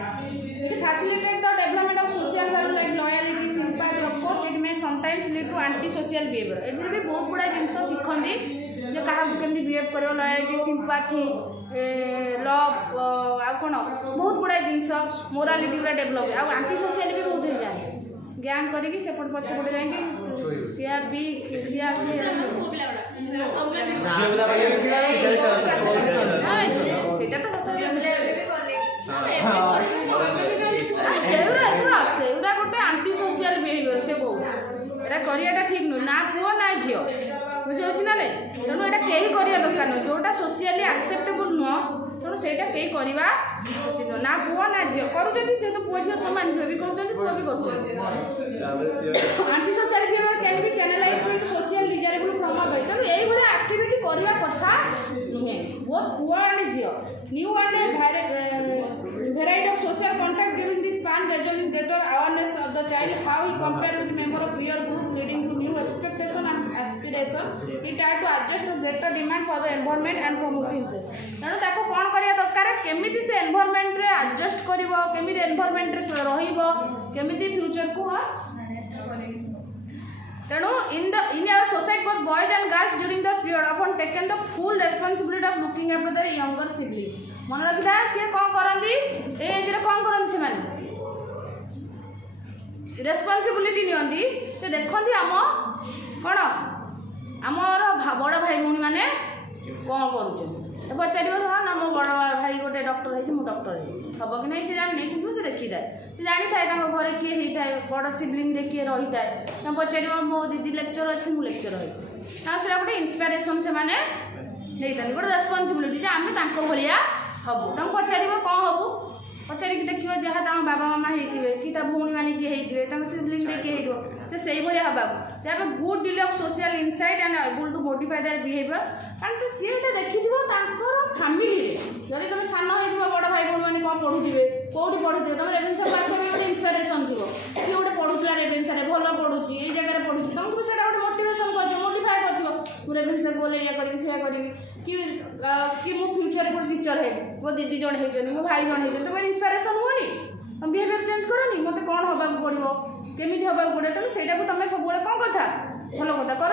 ଏଠି facilitate the development of social value like loyalty sympathy of course it may sometimes lead to anti social behaviour ଏଥିରେ ବି ବହୁତ ଗୁଡ଼ାଏ ଜିନିଷ ଶିଖନ୍ତି ଯେ କାହାକୁ କେମିତି ବିହେଭ୍ କରିବ ଲୟାଲିଟି ସିମ୍ପାଥି ଲଭ୍ ଆଉ କ'ଣ ବହୁତ ଗୁଡ଼ାଏ ଜିନିଷ ମୋରାଲିଟି ଗୁଡ଼ା ଡେଭଲପ୍ ଆଉ ଆଣ୍ଟି ସୋସିଆଲ ବି ବହୁତ ହେଇଯାଏ ଗ୍ୟାଙ୍ଗ କରିକି ସେପଟେ ପଛପଟେ ଯାଇକି ପିଆ ବି ଖିସିଆ ସେଇଟା ତ ସେଗୁଡ଼ା ଗୋଟେ ଆଣ୍ଟି ସୋସିଆଲ ବିହେଭିୟର ସେ କହୁଛି ଏଇଟା କରିବାଟା ଠିକ୍ ନୁହେଁ ନା ପୁଅ ନା ଝିଅ ବୁଝିହେଉଛି ନା ନାଇଁ ତେଣୁ ଏଇଟା କେହି କରିବା ଦରକାର ନୁହେଁ ଯେଉଁଟା ସୋସିଆଲି ଆକ୍ସେପ୍ଟେବୁଲ୍ ନୁହଁ ତେଣୁ ସେଇଟା କେହି କରିବା ଉଚିତ ନୁହେଁ ନା ପୁଅ ନା ଝିଅ କରୁଛନ୍ତି ଯେହେତୁ ପୁଅ ଝିଅ ସମାନ ଝିଅ ବି କରୁଛନ୍ତି ପୁଅ ବି କରୁଛନ୍ତି anti social behaviour can be channelize to social desirable promote ହୁଏ ତେଣୁ ଏଇଭଳିଆ ଆକ୍ଟିଭିଟି କରିବା କଥା ନୁହେଁ ବହୁତ ପୁଅ ଆଣ୍ଡ ଝିଅ new and variety of social contact during this span resulting in greater awareness of the child how he compare with member of peer group leading to new expectation and aspiration he try to adjust to greater demand for the environment and community interest ତେଣୁ ତାକୁ କ'ଣ କରିବା ଦରକାର କେମିତି ସେ ଏନଭାରମେଣ୍ଟରେ adjust କରିବ କେମିତି ଏନଭାରମେଣ୍ଟରେ ରହିବ କେମିତି ଫ୍ୟୁଚରକୁ ତେଣୁ in our society both boys and girls during the period often taken the full responsibility of looking after their younger sibling ମନେ ରଖିଥା ସିଏ କ'ଣ କରନ୍ତି ଏ ଏଜ୍ରେ କ'ଣ କରନ୍ତି ସେମାନେ ରେସ୍ପନ୍ସିବିଲିଟି ନିଅନ୍ତି ସେ ଦେଖନ୍ତି ଆମ କ'ଣ ଆମର ବଡ଼ ଭାଇ ଭଉଣୀମାନେ କ'ଣ କରୁଛନ୍ତି ପଚାରିବ ହଁ ନା ମୋ ବଡ଼ ଭାଇ ଗୋଟେ ଡକ୍ଟର ହେଇଛି ମୁଁ ଡକ୍ଟର ହେଇଛି ହେବ କି ନାହିଁ ସେ ଜାଣିନି କିନ୍ତୁ ସେ ଦେଖିଥାଏ ସେ ଜାଣିଥାଏ ତାଙ୍କ ଘରେ କିଏ ହେଇଥାଏ ବଡ଼ ସିବ୍ଲିଂରେ କିଏ ରହିଥାଏ ତାଙ୍କୁ ପଚାରିବ ମୋ ଦିଦି ଲେକ୍ଚର ଅଛି ମୁଁ ଲେକ୍ଚର ହେଇଛି ତାଙ୍କୁ ସେଇଟା ଗୋଟେ ଇନ୍ସପାଇରେସନ୍ ସେମାନେ ନେଇଥାନ୍ତି ଗୋଟେ ରେସ୍ପନ୍ସିବିଲିଟି ଯେ ଆମେ ତାଙ୍କ ଭଳିଆ ହବୁ ତାଙ୍କୁ ପଚାରିବ କ'ଣ ହବୁ ପଚାରିକି ଦେଖିବ ଯାହା ତାଙ୍କ ବାବା ମାମା ହେଇଥିବେ କି ତା ଭଉଣୀମାନେ କିଏ ହେଇଥିବେ ତାଙ୍କ ସିବ୍ଲିଂରେ କିଏ ହେଇଥିବ ସେ ସେଇଭଳିଆ ହେବାକୁ ତାପରେ good deal of social insight and able to modify their behaviour କାରଣ ତ ସିଏ ଏଇଟା ଦେଖିଥିବ ତାଙ୍କର ଫ୍ୟାମିଲିରେ ଯଦି ତୁମେ ସାନ ହେଇଥିବ ବଡ଼ ଭାଇ ଭଉଣୀମାନେ କ'ଣ ପଢ଼ୁଥିବେ କେଉଁଠି ପଢ଼ୁଥିବେ ତୁମେ ରେଭେନ୍ସାକୁ ଆସିବା ପାଇଁ ଗୋଟେ ଇନ୍ସପାଇରେସନ୍ ଥିବ କିଏ ଗୋଟେ ପଢ଼ୁଥିଲା ରେଭେନ୍ସାରେ ଭଲ ପଢ଼ୁଛି ଏଇ ଜାଗାରେ ପଢ଼ୁଛି ତୁମକୁ ସେଇଟା ଗୋଟେ ମୋଟିଭେସନ୍ କରିଥିବ ମୋଡିଫାଏ କରିଥିବ ମୁଁ ରେଭେନ୍ସାକୁ ଗଲେ ଏଇଆ କରିବି ସେଇଆ କରିବି कि मो फ्यूचर गोटे टीचर है मो दीदी जन होती मो भाई जन होती तुम इन्स्पिरेसन हुए बिहेवियर चेंज करनी मत कौन हवा पड़ो केमी हवा पड़ो तुम से तुम सब कौन कथा भल कथा कर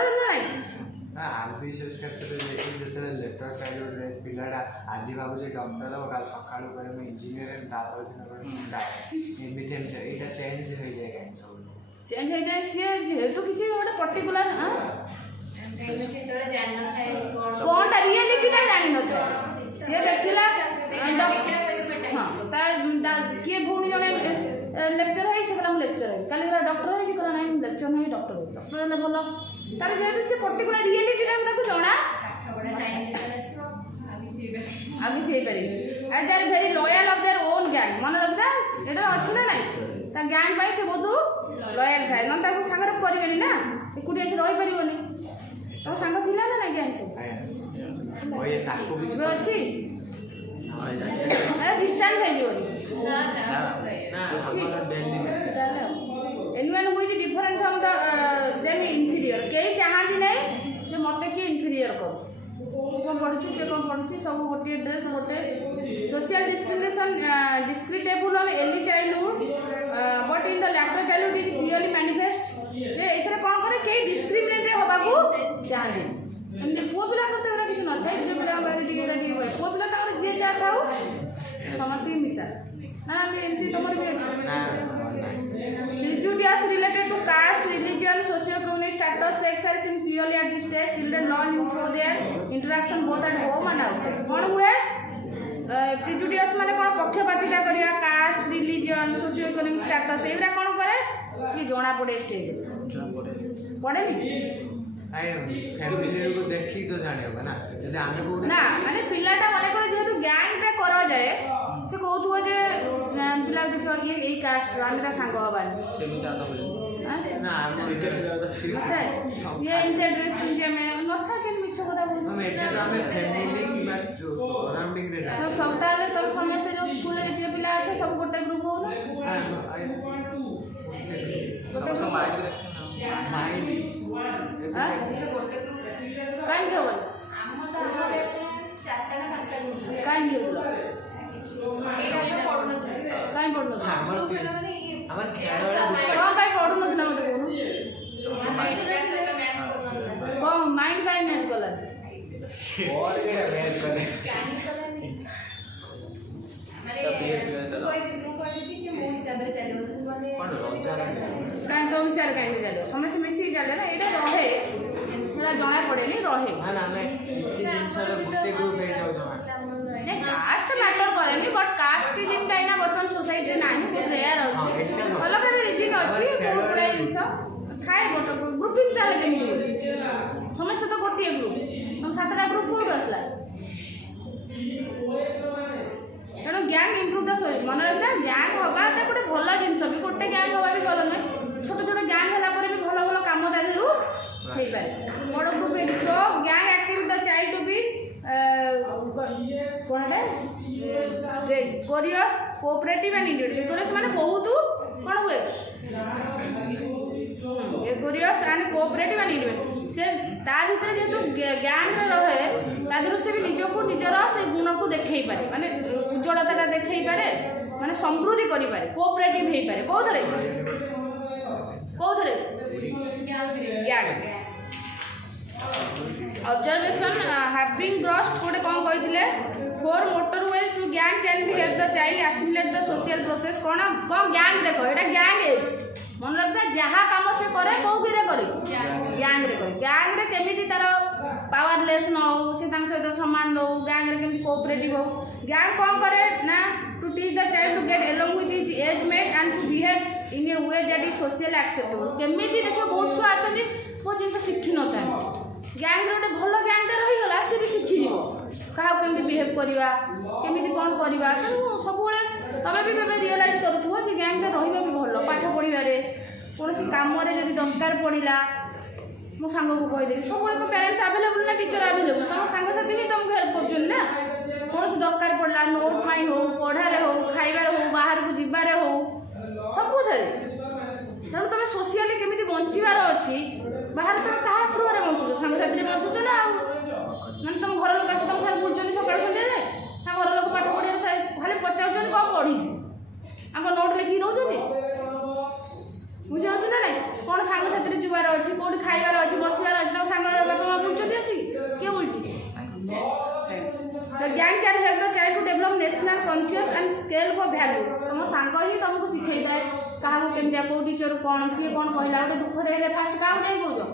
ना विशेष क्षेत्र में लेटर चाइल्ड पिलाटा आज भाव डॉक्टर हम कल सका इंजीनियर एमती चेंज हो जाए सब चेंज हो जाए सी जेहेतु किसी गोटे पर्टिकुलर कौनटा रियलिटीटा जानी न सी देखला हाँ किए भूणी जड़े लेक्चर है से लेक्चर है कल डॉक्टर है ना लेक्चर नहीं डॉक्टर है डॉक्टर है भल तार जेहतु सी पर्टिकुलर रियलिटीटा जना आगे से पारे and they are very loyal of their own gang मन रखता एटा अछि ना नहीं ता गैंग पाई से बहुत लॉयल थाए न ताको संगर करिवेनी ना एकुटी से रहि परिवनी तो संग थिला ना नहीं गैंग सब ओए ताको भी अछि ए डिस्टेंस है जीवन ना anyone who is different from the them inferior कई social discrimination discreditable on early childhood but in the later childhood is clearly manifest जे एथरे कोन करे के डिस्क्रिमिनेट होबा को चाहले एमने पुओ पिला करते एरा किछ न थाई जे पिला बारे दिगरा दी होय पुओ पिला तार जे जा थाउ समस्त के मिसा ना हम एमती तमर भी अछि prejudice related to caste religion socio-economic status sex are seen clearly at this stage children learn through their interaction both at home and outside कोन हुए प्रिजुडियस माने कोन पक्षपातिता करिया caste religion socio economic status एरा कोन करे कि जोना पड़े स्टेज पड़े नी आई फैमिली को देखी तो जाने होगा ना जदि आमे को ना माने पिलाटा माने कोन जेतु गैंग टा करा जाए से कहतु जे पिला देखो ये कास्ट आमे ता संग हबानी सेमी जाता हो ना हम ये इंटरेस्ट जे में नथा के मिछ कथा बोल हम एटा हमें फैमिली की बात जो सराउंडिंग रे तो सबताले तुम समस्त जो स्कूल रे जे पिला আছে सब गोटे ग्रुप हो ना तो माइंड देखना माइंड काई के बोल ଆମଟା ଆମର ଏଥିରେ 4ଟା ନା 5ଟା ଗ୍ରୁପ काई के बोल ଏଇଟା ଯୋଉ ପଢୁନଥିଲେ काई पढ़लो हमर खेल वाला कौन काई पढ़ु नथिला मते कोन कौन माइंड काई मैच कला और के मैच करे कोन रोजार काई तो विचार काई से चलो समस्त मिसी चले ना एटा रहे पूरा जणा पड़े नी रहे ना ना हमें इच्छी जिनस रे गुटे ग्रुप हे जाउ जमा ने कास्ट मैटर करे नी बट कास्ट जिनटा इना वर्तमान सोसाइटी नाही बहुत रेयर अछि अलग अलग रीजन अछि बहुत बड़ा जिंस थाए बट ग्रुपिंग ताले जेमी समस्त तो गोटे ग्रुप तुम 7टा ग्रुप कोड असला तेणु गैंग इम्प्रूव द सोसाइटी मन रखना गैंग हवा गोटे भल जिनस भी गोटे गैंग हवा भी भल नुहे छोट छोट गैंग होला पर भी भल भल काम दारू हो पारे बड़ group through gang activity the child to be कोनडे curious cooperative and individual curious माने बहुत कोन हुए curious and cooperative and individual से ता भीतर जेतु गैंग रे रहे तादरु से भी निजो को निजर से गुण को देखै पारे माने उज्जवलता देखै पारे माने समृद्धि करि पारे कोऑपरेटिव हेइ पारे कोथरे गैंग ऑब्जर्वेशन हैविंग ग्रॉस्ड कोटे कोन कहिथिले 4 motorways to gang can be help the child assimilate the social process कोन गैंग देखो एटा गैंग एज मन रखता जहाँ काम से करे कौ रे करे गैंग रे करे गैंग रे केमिति तार पावरलेस न हो से तांग सहित समान न हो गैंग रे केमिति कोऑपरेटिव हो गैंग कोन करे ना to teach the child to get along with his age mate and to behave in a way that is social acceptable केमिति देखो बहुत छुआ अछंती वो जिंस शिखि न था गैंग रे गोटे भल गैंग टे रही गला से भी शिखि जीवो कहा केमिति बिहेव करवा केमिति कोन करवा तेणु सब बेले तबे भी बेबे रियलाइज करूथुव जे गैंग टे रहिबा भी भल पाठ पढ़िबारे कोनोसी काम रे जदी दरकार पड़िला मो सांग को कहि दे सब बेले को पेरेंट्स अवेलेबल ना टीचर अवेलेबल तम सांग साथी ही तुमको हेल्प करछन ना कोनोसी दरकार पड़ला नोट पाई हो पढ़ारे हो खाइबारे हो बाहर को जिबारे हो सब कुछ तेणु तुम सोशली केमिति बंचिबार अछि बाहर तुम कहा थ्रू रे बंचुछ सांग साथी बंचुछ ना माने तुम घर लोक आसी तुम साथ बुझजनी सकाळ संध्या जाए ता घर लोक पाठ पढ़िया खाली पचाउछन को पढ़ी आको नोट लिखि दउछथि बुझाउछ ना नहीं कोन सांग साथी जुबार अछि कोडी खाइबार अछि बसिबार अछि तुम सांग बापा मा बुझजती आसी के बोलछि The gang can help the child to develop national conscious and scale for value. तुम सांग ही तुमको सिखाई दे कहा को केमदिया को टीचर कोन किए कोन कहला गोटे दुख रे फास्ट का जाई कहजो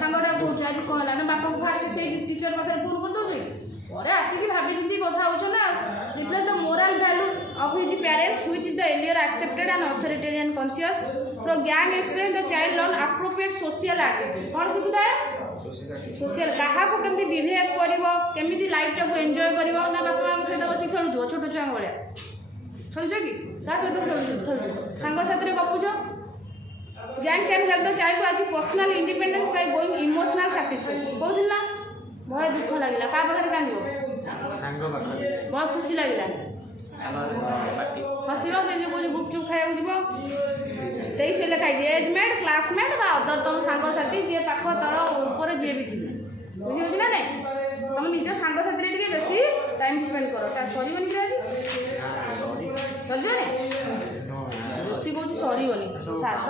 सांगटा कहछ आज कहला ना बापा को फास्ट से टीचर पाखरे फोन कर दो ओरे आसी की भाबी जिंदी कथा होछ ना replace the moral value of his parents which is the earlier accepted and authoritarian conscious through gang experience the child learn appropriate social attitude कोन सिखिदा है सोशल कहा को केमती बिहेव करिवो केमिति लाइफ टा को एन्जॉय करिवो ना बापा मां सहित बसी खेलुथो छोटो छुआ भलिया खेलुछ कि का सहित खेलुछ सांग साथी रे गपुजो gang can help the child to achieve personal independence by going emotional satisfaction कहथिला बहुत दुख लागिला का पाखरे कांदिबो सांग पाखरे बहुत खुशी लागिला हसिबो से जो गुपचुप खाइबो जीवो 23 लेखाई एजमेट क्लासमेट बा अदर तुम सांग साथी जे पाख तळ ऊपर जे भी थी बुझियो ना नहीं तुम निज सांग साथी टे बेसी टाइम स्पेंड कर सरबन कि आज सरजने ज्योति कौन सरबन साथ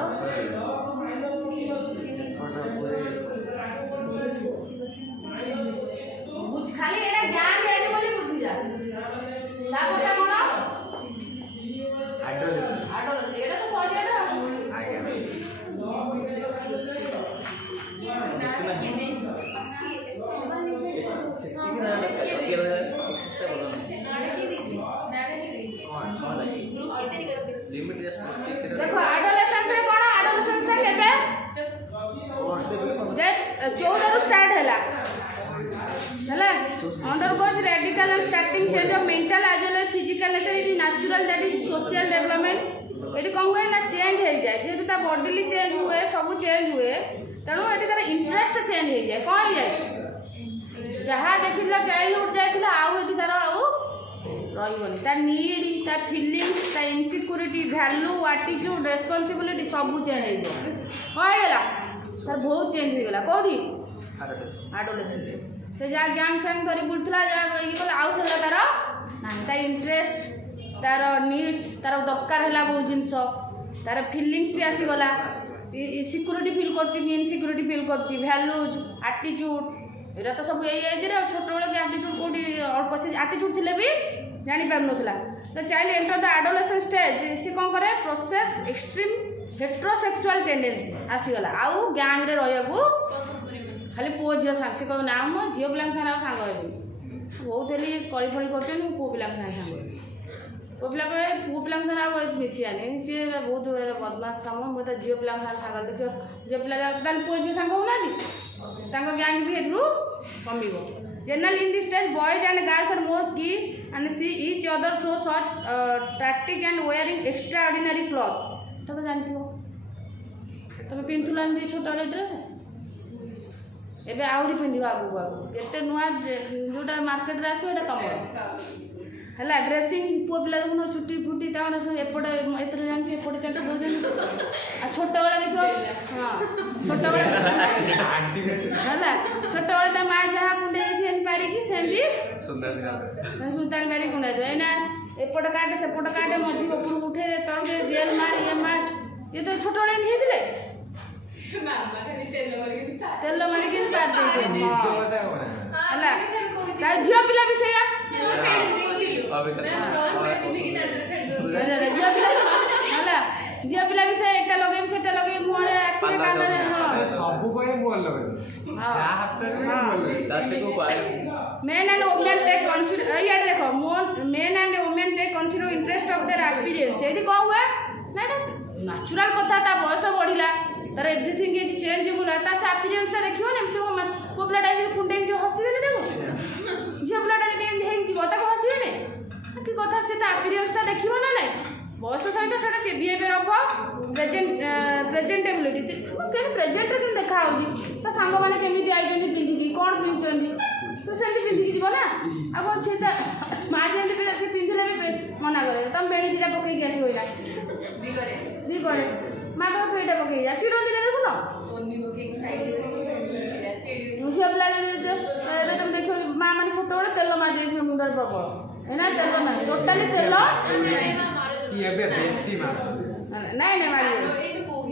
खाली एटा ज्ञान जाए बोली बुझी जा तापटा कोन एडोलेसेंस एटा तो सजियाटा देखो एडोलेसेंस रे कोन एडोलेसेंस टा केबे जे 14 रु स्टार्ट हैला undergoes radical and starting change of mental as well as physical nature. It is natural, that is social development. ये कौन हुए ना चेंज हो जाए जेहेतु ता बॉडीली चेंज हुए सब चेंज हुए तेणु ये तार इंटरेस्ट चेंज हो जाए कौन हो जाए जहाँ देखिल चाइल्डहुड जाइला आउ ये तार आउ रही तार नीड तार फिलिंग्स तार इनसिक्यूरिटी वैल्यू एटीट्यूड रेस्पॉन्सिबिलिटी सब चेंज हो जाए कौन होगा तार बहुत चेंज हो गला कौटी एडोलेसेंस से जहाँ गैंग फैंग धरी बुलूला जहाँ ये कले आउ सर तार ना तार इंटरेस्ट तार नीड्स तार दरकार है बहुत जिनस तार फिलिंग्स आसीगला सिक्यूरीटी फिल कर इनसिक्यूरीटी फिल कर भैल्यूज एटीट्यूड यहाँ तो सब यही एज छोट बड़े एटीट्यूड कौटी अल्प से एटीट्यूड थे भी जापार ना तो child enter the adolescence stage सी कौन करे प्रोसेस एक्सट्रीम हेट्रोसेक्सुअल टेंडेंसी आसीगला आउ गैंग रे रहा खाली पुओ झील सांग से कह ना मो झील पिला सागे सांग बहुत हेली कली फड़ी कर पुओ पिला सागे पुओ पिला पुओ पिला सागे मिसियानी सी बहुत बदमाश काम मुझे झील पिला सांग देख झील पिला पुओ झील सांग होना गैंग भी ए कमिब general in this stage boys and girls are more की and see each other through short tactic and wearing extraordinary cloth तो जानती तुम पिंधुला छोट ड्रेस एबे आउरी पिंधिबा आगु आगु एते नुआ जोटा मार्केट रे आसो एटा तमर हला ड्रेसिंग पुओ पिला देखो चुटी फुटी तावन सब एपटे एतरे जानती एपटे चंटा दो जन आ छोट बड़ा देखो हां छोट बड़ा हला छोट बड़ा त मां जहा कुंडे थेन पारी की सेंदी सुंदर पारी कुंडे दे ना एपटे काटे सेपटे काटे मझी ऊपर उठे तळ के जेल मार ये तो छोट बड़ा हेदिले तेल मारिक पार झील पिला भी सैया झील पिला भी से एक लगे से लगे मुहरे आखिरे कान सब कोई मुह लगे men and women take consider या देखो men and women take consider interest of their appearance एडी को हुए ना नेचुरल कथा ता बयस बढ़िला तार एवरीथिंग इज चेंजेबल ता से अपीयरेंस देखियो ना से पुओ पिलाटा कुंडे जो हसिबे ने देखो झील पिलाटा जे हेक जीव ताको हसिबे ने कि कथा से अपीयरेंस देखियो ना नहीं बयस सहित से बिहेवियर ऑफ प्रेजेंटेबिलिटी के प्रेजेंट के देखा हो तो सांग मैंने केमी आई पिंधिकी कौन पिंधुंट तो सेमती पिंधिकी जीव ना अब से माँ जमी से पिंधिले भी मना करे तुम बेणी दीटा पकई आसो दी करे माँ कह पेटा पकई जा चिड़ती देखुन झील पिला तुम देख माँ मैंने छोट बड़े तेल मार दिए मुंडर प्रबल है तेल ना टोटाली तेल नहीं नहीं मार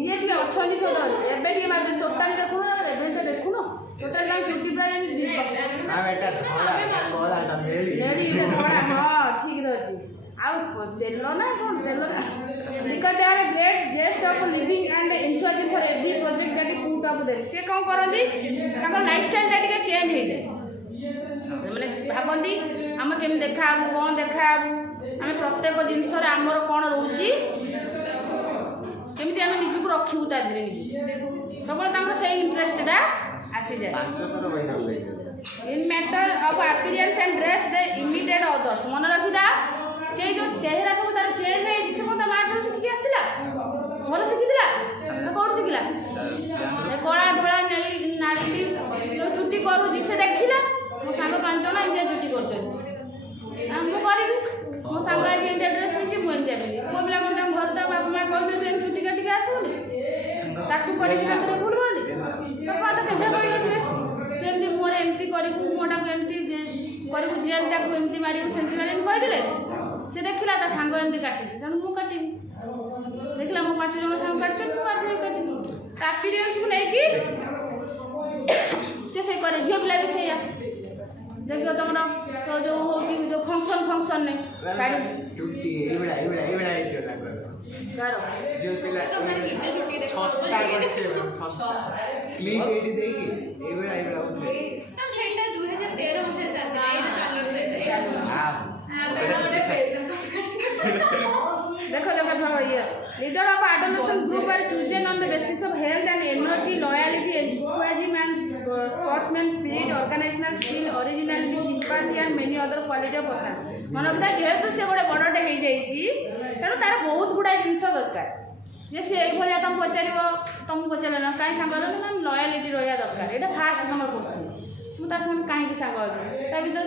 ये ठीक अच्छा छोट एवं टे मार टोटाल देखुन से देखुन टोटाल चुटी प्राय धड़ा हाँ ठीक अच्छे आउ तेल ना कौन तेल because they have a great zest of living and enthusiasm for every project that is put up them से कौन करती लाइफस्टाइल टे चेंज हो जाए मैंने भावती आम केमी देखा कौन देखा आम प्रत्येक जिनस आमर कौन रोची केमी आम निजक रखू ता धीरे निज सब से इंटरेस्टा आसी जाए इन matter of appearance and dress they emitted others मन रखीदा से जो चेहरा सब तार चेंज है से कोन मां ठार सिखि आस्तिला घर सिखिला कौन सिखिला कला धोला नाली जो चुट्टी करू से देखिला मो सांग 5 जण इंडिया चुट्टी करछन मु करिबी मो सांग आज इंडिया ड्रेस पिंची मु इंडिया पिंची मो बिला कोन घर तो बाप मां कहले तू चुट्टी काटी के आसुनी टाटू करी हाथ रे भूल बोली बाबा तो केबे कहले थे केमती मोर एमती करिबू मोटा को एमती କରିବୁ ଜିଏମ୍ଟାକୁ ଏମିତି ମାରିବୁ ସେମିତି ମାରିବୁ କହିଥିଲେ ସେ ଦେଖିଲା ତା ସାଙ୍ଗ ଏମିତି କାଟିଛି ତେଣୁ ମୁଁ କାଟିବି ଦେଖିଲା ମୋ 5 ଜଣ ସାଙ୍ଗ କାଟିଛନ୍ତି ମୁଁ ବାଧ୍ୟ ହେଇ କାଟିବି ତା ପିରିୟଡ଼୍ସକୁ ନେଇକି ସେ କରେ ଝିଅ ପିଲା ବି ସେଇଆ ଦେଖିବ ତମର ଯେଉଁ ହେଉଛି ଯେଉଁ ଫଙ୍କସନ୍ରେ ଚୁଟି ଏଇଭଳିଆ କାର ଝିଅ ପିଲା ତମେ ନିଜ ଚୁଟି ଦେଖ କ୍ଲିପ୍ ଏଇଠି ଦେଇକି ଏଇଭଳିଆ ସେଇଟା 2013 ମସିହା ଚାଲିଥିଲା ଏଇଟା ଚାଲୁନି देखो ये leader of adolescent group are chosen on the basis of health and energy, loyalty, enthusiasm and sportsman spirit, organizational skill, originality, sympathy and many other quality of personality. मनोगता जेहेतु से गोटे बड़टे हो जाइए तेणु तार बहुत गुड़ा जिनस दरकार जे सी भाया तुम तुमको पचारे ना कहीं सांग मैम लयालिटी रहा दरकार यहाँ फास्ट नंबर क्वेश्चन मुझे कहीं सांग भर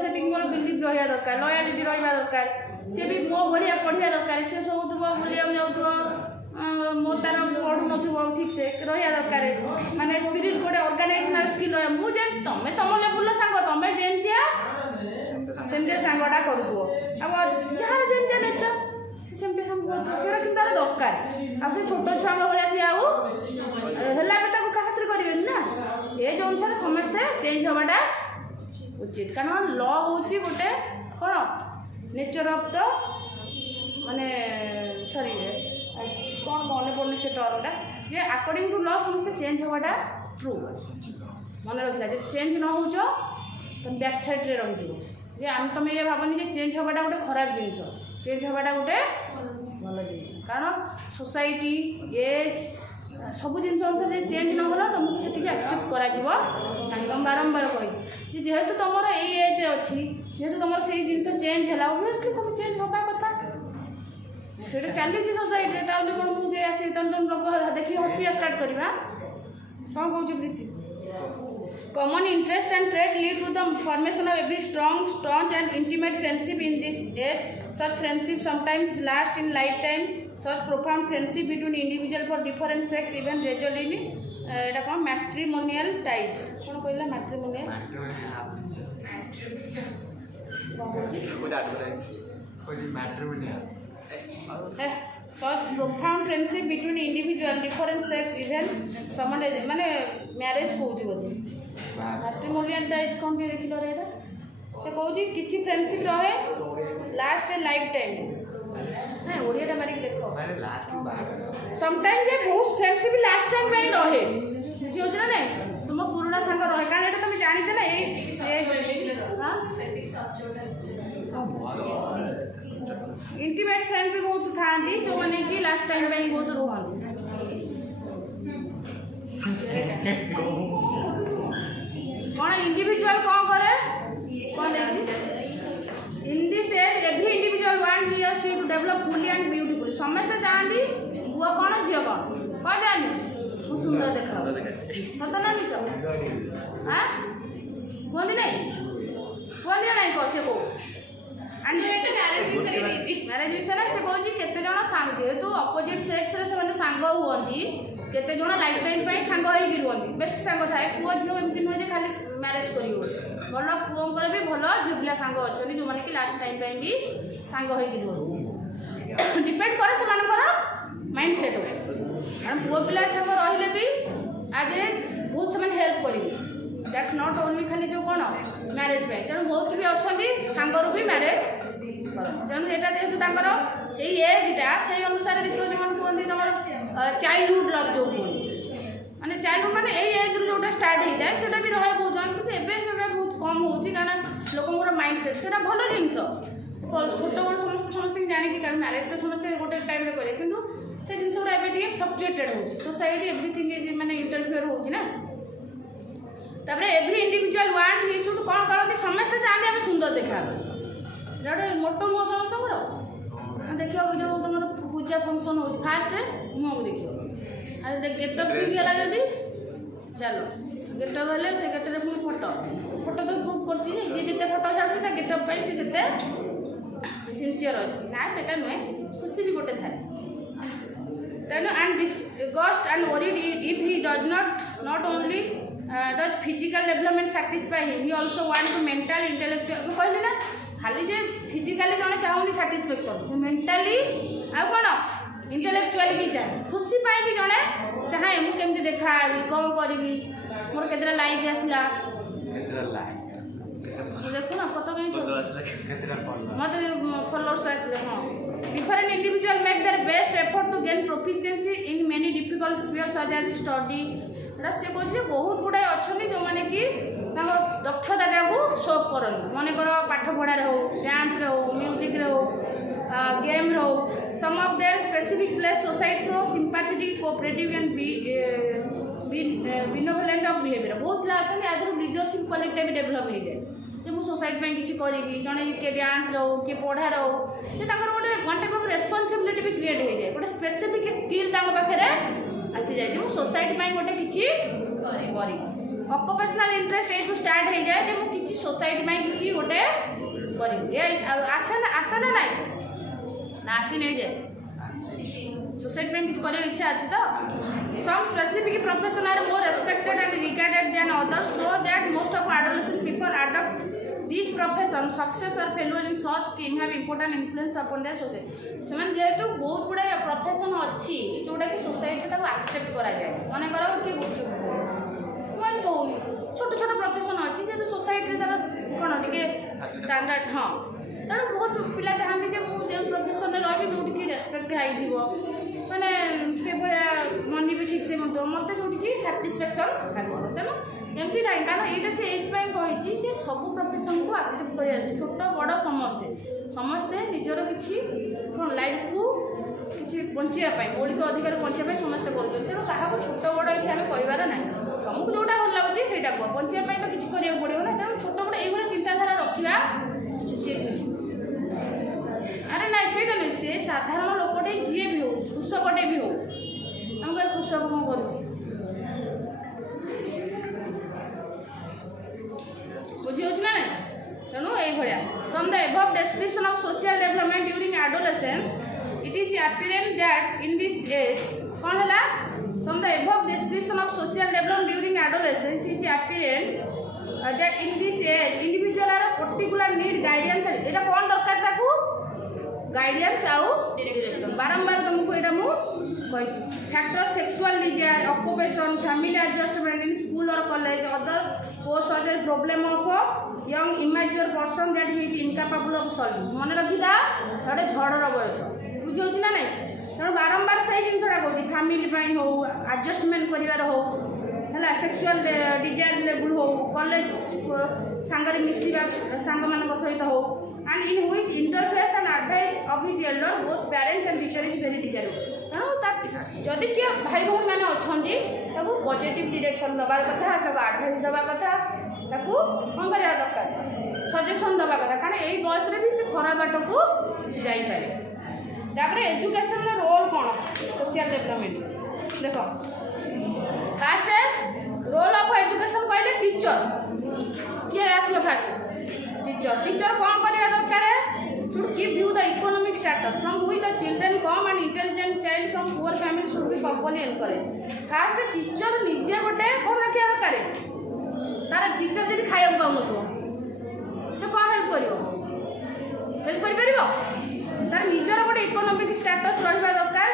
से मोर बिलीफ रहा दरकार लयालिटी रहा दरकार सी भी मो भाया पढ़ा दरकार सी शोथुब बुलिया जाऊब मोर तार पढ़ु न ठीक से रहा दरकार माने स्पिरिट गोटे ऑर्गेनाइजेशनल स्किल रहा मुझे तुम्हें तुम लेवल सांग तुम्हें जमतिया सेमती सांगटा करूथो अब जार जमतिया नेचर सेमती सांग सेटा कि तार दरकार आ से छोट छुआ भाया सी आला क्या खातिर करेंगे ना एज अनुसार समस्ते चेंज हवाटा उचित कारण ल हूँ गोटे कौन नेचर ऑफ द माने सॉरी कौन मन पड़नी से टर्मटा जे अकॉर्डिंग टू लॉ समस्ते चेंज हवाटा ट्रू मन रखा जे चेंज न हो तुम बैक साइड रे रही जे आम तुम ये भावनी जे चेंज हवाटा गोटे खराब जिनस चेंज हवाटा गोटे भल जिनस कारण सोसाइटी एज सब जिन अनुसार चेंज न होला तुमको से एक्सेप्ट करा कहीं तुम बारंबार कही जेहेतु तुम यही एज अच्छी जेहेतु तुम से जिन चेंज है ओबियसली तुम चेंज हवा कथा से चली सोसाइटी कौन मुझे आसी तुम लोक देखिए हसिया स्टार्ट करवा कौन कौन प्रीति common interest and trade lead to the formation of every strong strong and intimate friendship in this age such friendship sometimes last in lifetime such profound friendship between individual for different sex even result in एटा कौन matrimonial ties कौन कहला matrimonial such profound friendship between individual different sex even समान माने marriage कहूची बोली matrimonial ties कौन के देखिलो रे एटा से कहूची किछि फ्रेंडशिप रहे लास्ट लाइफ टाइम ना ओडियाटा मारिक देखो समटाइम जे बहुत फ्रेंडशिप लास्ट टाइम में रहे बुझियो ना नहीं तुम पुराना संग रहे कारण एटा तुम जानते ना ए हां इंटीमेट फ्रेंड भी बहुत थांती जो माने कि लास्ट टाइम में बहुत रहंती कौन इंडिविजुअल कौन करे कौन in this age every individual want he or she to develop fully and beautifully समस्त चाहती वो कौन झियो कौन जानी वो सुंदर देखा पता ना मिच हाँ बोली नहीं कौन से को मैरिज विषय से कौन केते जन सांग जेहेतु अपोजिट सेक्स रे से सांग हुअंती केते जन लाइफ टाइम पे सांग होई रुहंती बेस्ट सांग थाए पुओ झियो एमती नुहे जे खाली मैरिज करियो भल पुओंकर भी भल झियो पिला सांग अछनी जो माने कि लास्ट टाइम पे भी सांग होई रुहंती डिपेंड करे से मानकर माइंड सेट हो कारण पुओ पिला सांग रहिले भी आज बहुत समय हेल्प करिवे दैट नॉट ओनली खाली जो कोन मैरिज पे तेणु बहुत भी अच्छी सांगर भी मैरिज तेणु यहाँ जेहेतु तर एजटा से अनुसार देखिए जो कहते तुम चाइल्डहुड लव जो कहते माने चाइल्डहुड माने एज रू जोटा स्टार्ट होता है सेटा भी रहा बहुत जन कि बहुत कम हो कारण लोक माइंड सेट से भल जिनस छोट बड़ समस्त जाणी कारण मैरिज तो समस्त गोटे टाइम करे कि से जिन फ्लक्चुएटेड हो सोसाइटी एवरीथिंग माने इंटरफियर हो every individual want he should कौन करते समस्त चाहते आम सुंदर देखा गोटे मोटो मुह समस्त देखिए जो तुम पूजा फंक्शन हो फास्ट मुँह को देखिए गेटअप ठीक है जदि चलो गेटअप हेल्ले से गेटअप पुणी फोटो तो बुक कर जिते फोटो छाड़ू गेटअप से सिनसीयर अच्छी ना से नुहे खुशी भी गोटे थाए तेणु and disgust and worried if he does not only does physical development satisfy him, he also want to mental intellectual कहली ना खाली जे फिजिकली जने चाहूनी satisfaction से mentally आ कौन इंटेलेक्चुअली भी चाहे खुशी पाई भी जने चाहे मु केमती देखा कौन करी मोर केतरा लाइक आसला देखो ना फोटो कहीं मत फॉलोअर्स आसले हां different individual make their best effort to gain proficiency in many difficult spheres such as study एटा से कहछि बहुत गुडा अछनी जो माने कि ताको दक्षता को शो करन माने कर पाठ पढ़ा रे हो डांस रे हो म्यूजिक रे हो गेम रे हो some of their specific place society through sympathetic cooperative and benevolent of behavior बहुत पिला अछनी आदर लीडरशिप क्वालिटी भी डेवलप हो जाए जे मु सोसाइटी में किछि करेगी जने के डांस रो के पढ़ा रो जे ताकर गोटे वन टाइप ऑफ रेस्पोंसिबिलिटी भी क्रिएट हो जाए गोटे स्पेसिफिक स्किल तांग पाखरे आसी जाए जे मु सोसाइटी में गोटे किछि करी ऑक्युपेशनल इंटरेस्ट ए जो स्टार्ट हो जाए जे मु किछि सोसाइटी में किछि गोटे करी ए आशा ना नहीं ना आसी नहीं जाए सोसाइटी में किछि करे इच्छा अछि तो some specific professions are more respected and regarded than others so that most of adolescent people adopt these professions success or failure in such scheme have important influence upon their society semen जेहेतु बहुत गुडा profession अछि जोडा कि society ताको accept करा जाए माने करो कि मैं कहूनी छोट छोट प्रोफेशन अछि जे सोसाइटी तार कोन टिके स्टैंडर्ड हां तेणु बहुत पिला चाहती जे मु जे प्रोफेशन रे रही जोटी कि रेस्पेक्ट हाई थिबो माने से भाया मनी भी ठीक से मत जोटी कि सैटिस्फैक्शन आगे तेणु एमती ना कारण यहाँ से ये जे सब प्रोफेशन को एक्सेप्ट कर छोट बड़ समस्ते समस्ते निजर किसी कौन लाइफ को किसी बचाई मौलिक अधिकार बचाई समस्ते कर तेणु क्या छोट बड़ ये आम कहबार ना तुमको जोटा भल लगे से बचाई तो किसी करा पड़ो ना तेणु छोट बड़ ये चिंताधारा रखा उचित अरे ना से नहीं सी साधारण लोकटे जी भी हो कृषकटे भी हो आम कृषक कौन कर बुझी हो ना तेणु ये from the above description of social development during adolescence it is apparent that in this age कौन है from the above description of social development during adolescence it is apparent that in this age individual are particular need guidance एटा कौन दरकार ताकू guidance आउ direction बारंबार तुमको एटा मु कहिछि factor sexual desire occupation family adjustment in school और college other post such age problem of young immature person that he is incapable of solving मन रखिदा गोटे झड़र बयस बुझी होछि ना नहीं तेणु बारंबार सही जिनसटा कहछि फैमिली पई हो एडजस्टमेंट करिवार हो है सेक्सुअल डिजायर लेवल हो कॉलेज सांगरे मिसिबा सांग मान सहित हो and in which interface and advice of his elder both parents and teacher is very desirable तेणु जदि किए भाई भौणी मैंने अच्छा पॉजिटिव डायरेक्शन दबा कथा एडभाइस दबा कथा कौन करा दरकार सजेसन दबा कथा कारण यही बयस भी से खराब बाट को जापे एजुकेशन रोल कौन सोशल डेवलपमेंट देख फास्ट रोल ऑफ एजुकेशन कहले टीचर किए आसो फास्ट टीचर कौन करा दरकार should give you the economic status from which the children come and intelligent child from poor family should be properly encouraged first teacher निजे गोटे कौन रखा दरकार तार टीचर जब खाया पाऊन से कौन हेल्प कर तार निजर गोटे इकोनॉमिक स्टेटस रहा दरकार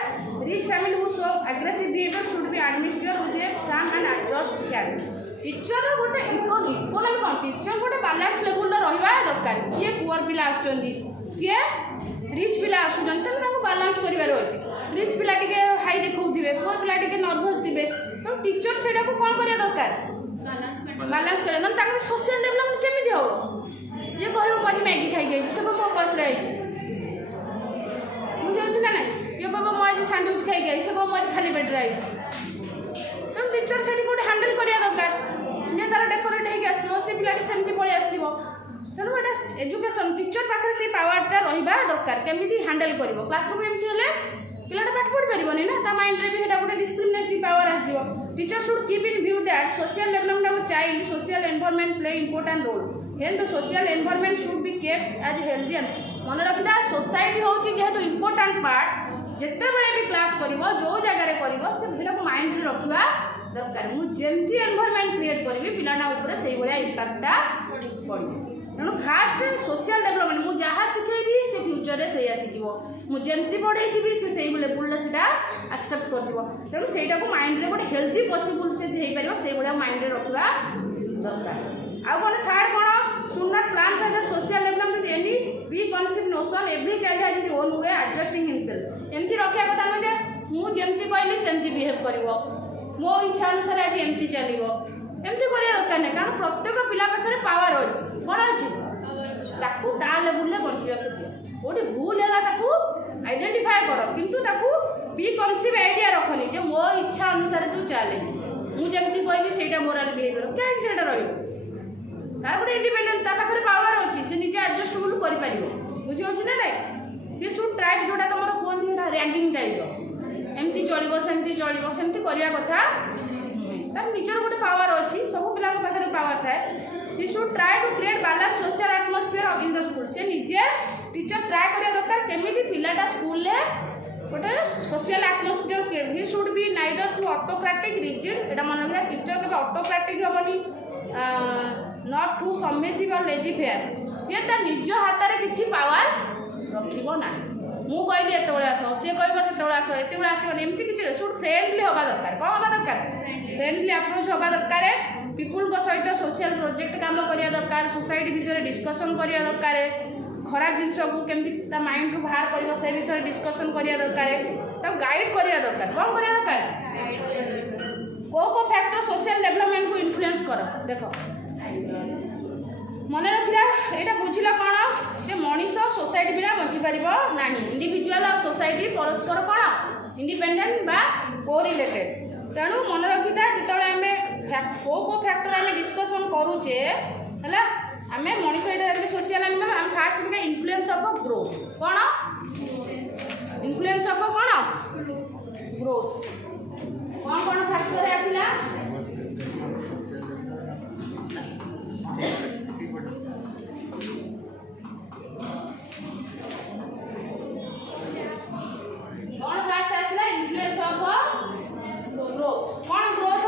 rich family who show aggressive behaviour should be administer with a firm and adjust कैंड टीचर गोटे इकोनॉमिक कौन टीचर गोटे बैलेंस लेवल रहा दरकार किए पुअर पिला आसुचंदी किए रिच पिला आसुचंदी तेणु बैलेंस करार अच्छे रिच पिला टिके हाई देखा पुअर पिला टिके नर्भस थे तो टीचर से कौन करा दरकार बैलेंस कर सोशल डेवलपमेंट केमी हम ये कह मुझे मैगी खाई से कह उपास रही बुझे ना ना ये कह मुझे सैंडविच खाई से कह मुझे खाली पेट रही तेणु टीचर से गोटे हैंडल करा दरकार जे तार डेकोरेट होगी आसो से पिलाटी सेमती पलि आसो तेणु ये एजुकेशन टीचर पाखे से पावरटा रहा दरकार केमी हैंडल कर क्लासरूम एमती हेल्ले पिलाटा पाठ पढ़ी पारनी ना ता माइंड रे भी गोटे डिस्क्रिमिनेटिव पावर आसो teacher should keep in view that social development of child social environment play important role health social environment should be kept as healthy मन रखिदा सोसाइटी हूँ जेहेतु इंपोर्टेंट पार्ट ଯେତେବେଳେ ବି କ୍ଲାସ୍ କରିବ ଯେଉଁ ଜାଗାରେ କରିବ ସେ ପିଲାକୁ ମାଇଣ୍ଡରେ ରଖିବା ଦରକାର। ମୁଁ ଯେମିତି ଏନଭାରନମେଣ୍ଟ କ୍ରିଏଟ୍ କରିବି ପିଲାଟା ଉପରେ ସେଇଭଳିଆ ଇମ୍ପାକ୍ଟଟା ପଡ଼ିବ। ତେଣୁ ଫାଷ୍ଟ ସୋସିଆଲ ଡେଭଲପମେଣ୍ଟ ମୁଁ ଯାହା ଶିଖେଇବି ସେ ଫ୍ୟୁଚରରେ ସେଇଆ ଶିଖିବ। ମୁଁ ଯେମିତି ପଢ଼େଇଥିବି ସେ ସେଇ ଲେବୁଲରେ ସେଇଟା ଆକ୍ସେପ୍ଟ କରିଥିବ। ତେଣୁ ସେଇଟାକୁ ମାଇଣ୍ଡରେ ଗୋଟେ ହେଲ୍ଦି ପସିବୁଲ ସେ ହେଇପାରିବ ସେଇଭଳିଆ ମାଇଣ୍ଡରେ ରଖିବା ଦରକାର। ଆଉ କ'ଣ ଥାର୍ଡ଼ କ'ଣ should not plan for the social development with any preconceived notion every child has his own way adjusting himself। ଏମିତି ରଖିବା କଥା ନୁହେଁ ଯେ ମୁଁ ଯେମିତି କହିଲି ସେମିତି ବିହେଭ୍ କରିବ, ମୋ ଇଚ୍ଛା ଅନୁସାରେ ଆଜି ଏମିତି ଚାଲିବ, ଏମିତି କରିବା ଦରକାର ନାହିଁ। କାରଣ ପ୍ରତ୍ୟେକ ପିଲା ପାଖରେ ପାୱାର ଅଛି, କ'ଣ ଅଛି, ତାକୁ ତା ଲେବୁଲରେ ବଞ୍ଚିବାକୁ ଦିଅ। କେଉଁଠି ଭୁଲ ହେଲା ତାକୁ ଆଇଡେଣ୍ଟିଫାଏ କର, କିନ୍ତୁ ତାକୁ ପ୍ରିକନସିଭ୍ ଆଇଡ଼ିଆ ରଖନି ଯେ ମୋ ଇଚ୍ଛା ଅନୁସାରେ ତୁ ଚାଲେ, ମୁଁ ଯେମିତି କହିବି ସେଇଟା ମୋରାଲ ବିହେଭିଅର, କାହିଁକି ସେଇଟା ରହିବ। ତାର ଗୋଟେ ଇଣ୍ଡିପେଣ୍ଡେଣ୍ଟ, ତା ପାଖରେ ପାୱାର ଅଛି, ସେ ନିଜେ ଆଡଜଷ୍ଟେବଲ୍ କରିପାରିବ। ବୁଝିହେଉଛି ନା ନାଇଁ। ସେ ସୁଟ୍ ଟ୍ରାଇବ୍ ଯେଉଁଟା ତୁମର କୁହନ୍ତି ସେଇଟା ର୍ୟାଗିଂ ଟାଇପ୍ର, ଏମିତି ଚଳିବ ସେମିତି ଚଳିବ, ସେମିତି କରିବା କଥା। ତାର ନିଜର ଗୋଟେ ପାୱାର ଅଛି, ସବୁ ପିଲାଙ୍କ ପାଖରେ ପାୱାର ଥାଏ। He should try to create balance social atmosphere in the school. ସେ ନିଜେ ଟିଚର ଟ୍ରାଏ କରିବା ଦରକାର କେମିତି ପିଲାଟା ସ୍କୁଲରେ ଗୋଟେ social atmosphere create. He should be neither too autocratic rigid. ଏଇଟା ମନେ ରଖିବା, ଟିଚର କେବେ ଅଟୋକ୍ରାଟିକ୍ ହେବନି, not too submissive or laissez faire. ସିଏ ତା ନିଜ ହାତରେ କିଛି ପାୱାର ରଖିବ ନାହିଁ। ମୁଁ କହିଲି ଏତେବେଳେ ଆସ, ସିଏ କହିବ ସେତେବେଳେ ଆସ, ଏତେବେଳେ ଆସିବନି, ଏମିତି କିଛି ସୁଟ୍ ଫ୍ରେଣ୍ଡଲି ହେବା ଦରକାର। କ'ଣ ହେବା ଦରକାର, ଫ୍ରେଣ୍ଡଲି ଆପ୍ରୋଚ୍ ହେବା ଦରକାର। ପିପୁଲଙ୍କ ସହିତ ସୋସିଆଲ ପ୍ରୋଜେକ୍ଟ କାମ କରିବା ଦରକାର, ସୋସାଇଟି ବିଷୟରେ ଡିସ୍କସନ୍ କରିବା ଦରକାର, ଖରାପ ଜିନିଷକୁ କେମିତି ତା ମାଇଣ୍ଡରୁ ବାହାର କରିବ ସେ ବିଷୟରେ ଡିସ୍କସନ୍ କରିବା ଦରକାର, ତାକୁ ଗାଇଡ଼ କରିବା ଦରକାର। କ'ଣ କରିବା ଦରକାର, କେଉଁ ଫ୍ୟାକ୍ଟର ସୋସିଆଲ ଡେଭଲପମେଣ୍ଟକୁ ଇନଫ୍ଲୁଏନ୍ସ କର। ଦେଖ ମନେ ରଖିଲା, ଏଇଟା ବୁଝିଲା କ'ଣ ଯେ ମଣିଷ ସୋସାଇଟି ବିନା ବଞ୍ଚିପାରିବ ନାହିଁ। ଇଣ୍ଡିଭିଜୁଆଲ ଆଉ ସୋସାଇଟି ପରସ୍ପର କ'ଣ ଇଣ୍ଡିପେଣ୍ଡେଣ୍ଟ ବା କୋରିଲେଟେଡ୍। ତେଣୁ ମନେ ରଖିଥା, ଯେତେବେଳେ ଆମେ କେଉଁ ଫ୍ୟାକ୍ଟର ଆମେ ଡିସ୍କସନ୍ କରୁଛେ ହେଲା, ଆମେ ମଣିଷ ଏଇଟା ଜାଣିଛେ ସୋସିଆଲ ଆନିମାଲ। ଆମେ ଫାଷ୍ଟ ଦେଖିବା ଇନଫ୍ଲୁଏନ୍ସ ଅଫ୍ ଗ୍ରୋଥ୍। କ'ଣ ଇନଫ୍ଲୁଏନ୍ସ ଅଫ୍ କ'ଣ ଗ୍ରୋଥ୍, କ'ଣ କ'ଣ ଫ୍ୟାକ୍ଟର ଆସିଲା, କ'ଣ ଫାଷ୍ଟ ଆସିଲା ଇନଫ୍ଲୁଏନ୍ସ ଅଫ୍ ଗ୍ରୋଥ୍। କ'ଣ ଗ୍ରୋଥ୍,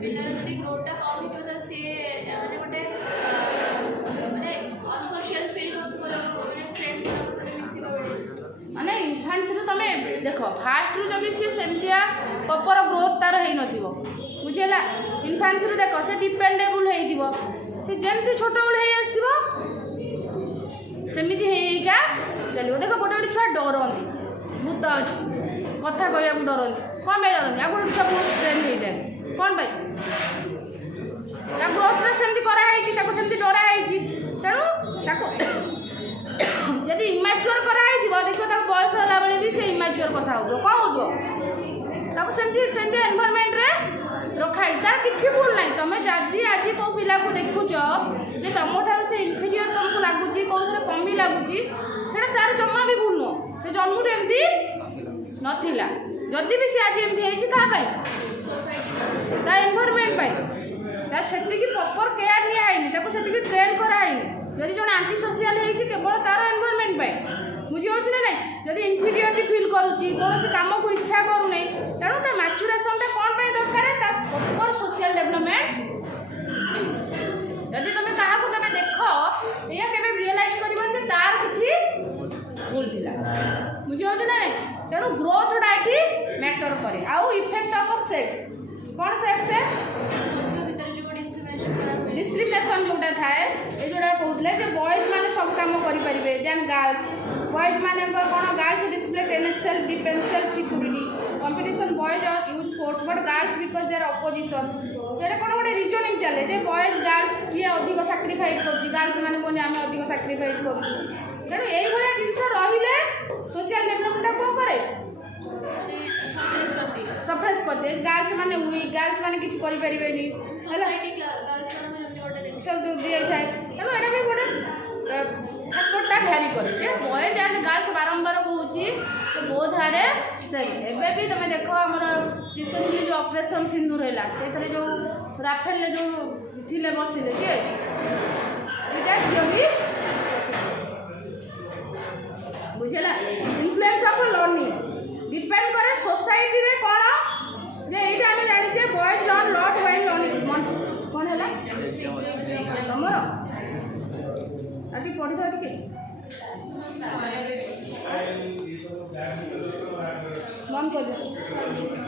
ପିଲାର ଯଦି ଗ୍ରୋଥଟା କମ୍ ହେଇଥିବ ତାହେଲେ ସିଏ ମାନେ ଗୋଟେ ମାନେ ଅନସୋସିଆଲ ଫିଲ୍ କରୁଥିବ, ମାନେ ଫ୍ରେଣ୍ଡସ୍ମାନଙ୍କ ସହିତ ମିଶିବା ବେଳେ। ମାନେ ଇନଫାନ୍ସିରୁ ତୁମେ ଦେଖ, ଫାଷ୍ଟରୁ ଯଦି ସିଏ ସେମିତିଆ ପ୍ରପର ଗ୍ରୋଥ୍ ତାର ହେଇନଥିବ, ବୁଝିହେଲା। ଇନଫାନ୍ସିରୁ ଦେଖ ସେ ଡିପେଣ୍ଡେବୁଲ୍ ହେଇଯିବ, ସେ ଯେମିତି ଛୋଟବେଳେ ହେଇ ଆସିଥିବ ସେମିତି ହେଇକା ଚାଲିବ। ଦେଖ ଗୋଟେ ଗୋଟେ ଛୁଆ ଡରନ୍ତି, ଭୂତ ଅଛି କଥା କହିବାକୁ ଡରନ୍ତି। କ'ଣ ପାଇଁ ଡରନ୍ତି, ଆଉ ଗୋଟେ ଛୁଆ ବହୁତ ଷ୍ଟ୍ରେନ୍ଥ ହେଇଥାଏ, କ'ଣ ପାଇଁ, ତା ଗ୍ରୋଥରେ ସେମିତି କରାହେଇଛି, ତାକୁ ସେମିତି ଡରା ହେଇଛି। ତେଣୁ ତାକୁ ଯଦି ଇମାଚ୍ୟୁଅର କରାହେଇଥିବ, ଦେଖିବ ତାକୁ ବୟସ ହେଲାବେଳେ ବି ସେ ଇମାଚ୍ୟୁଅର କଥା ହେଉଥିବ, କ'ଣ ହେଉଥିବ, ତାକୁ ସେମିତି ଏନଭାରନମେଣ୍ଟରେ ରଖାହେଇଛି। ତାର କିଛି ଭୁଲ ନାହିଁ। ତୁମେ ଯଦି ଆଜି କେଉଁ ପିଲାକୁ ଦେଖୁଛ ଯେ ତୁମଠାରୁ ସେ ଇନଫିରିୟର ତୁମକୁ ଲାଗୁଛି, କେଉଁଥିରେ କମି ଲାଗୁଛି, ସେଇଟା ତାର ଜମା ବି ଭୁଲ ନୁହଁ। ସେ ଜନ୍ମରୁ ଏମିତି ନଥିଲା। ଯଦି ବି ସେ ଆଜି ଏମିତି ହେଇଛି କାହା ପାଇଁ, ତା ଏନଭାରନମେଣ୍ଟ ପାଇଁ। ତା ସେତିକି ପ୍ରପର କେୟାର ନିଆହେଇନି, ତାକୁ ସେତିକି ଟ୍ରେନ୍ କରାହେଇନି। ଯଦି ଜଣେ ଆଣ୍ଟି ସୋସିଆଲ ହେଇଛି କେବଳ ତାର ଏନଭାରନମେଣ୍ଟ ପାଇଁ, ବୁଝିହେଉଛି ନା ନାହିଁ। ଯଦି ଇନଫିରିୟରିଟି ଫିଲ୍ କରୁଛି, କୌଣସି କାମକୁ ଇଚ୍ଛା କରୁନାହିଁ, ତେଣୁ ତା ମ୍ୟାଚୁରେସନଟା କ'ଣ ପାଇଁ ଦରକାର, ତା ପ୍ରପର ସୋସିଆଲ ଡେଭଲପମେଣ୍ଟ। ଯଦି ତୁମେ କାହାକୁ ତୁମେ ଦେଖ, ଏଇଆ କେବେ ରିଏଲାଇଜ୍ କରିବନି ଯେ ତାର କିଛି ଭୁଲ ଥିଲା, ବୁଝିହେଉଛି ନା ନାହିଁ। ତେଣୁ ଗ୍ରୋଥଟା ଏଠି ମ୍ୟାଟର କରେ। ଆଉ ଇଫେକ୍ଟ ଅଫ୍ ସେକ୍ସ, କ'ଣ ସେକ୍ସ, डिस्क्रिमिनेशन जोटा थाए ये जोड़ा कहते हैं बॉयज मैंने सब काम करें देन गर्ल्स बॉयज मैंने कौन girls display tendential differential security competition boys use force but girls because their opposition ये कौन गोटे रिजनिंग चले जे बॉयज गर्ल्स किए अधिक साक्रिफाइस कर गर्ल्स मैंने कहते आम अधिक साक्रिफाइस कर तेणु यही जिन रही सोशल डेभलपमेंट कौन करे सप्रेस कर दिए गर्ल्स मैंने वीक गर्ल्स मैंने किसी करें दिए थाए तेणु यहाँ भी गोटे फैक्टरटा भैरी करे बॉयज एंड गर्ल्स बारंबार कहूँ तो बहुत हारे सेम एवं भी तुम देख आम रिसेंटली जो ऑपरेशन सिंदूर है से जो राफेल जो थे बसते किए दुईटा झील भी बुझेगा इनफ्लुएंस ऑफ लर्निंग डिपेंड करे सोसाइटी रे कौन जे एटा आम जानी boys learn lot while learning कौन है तुमर आगे पढ़ी था टिके मन कर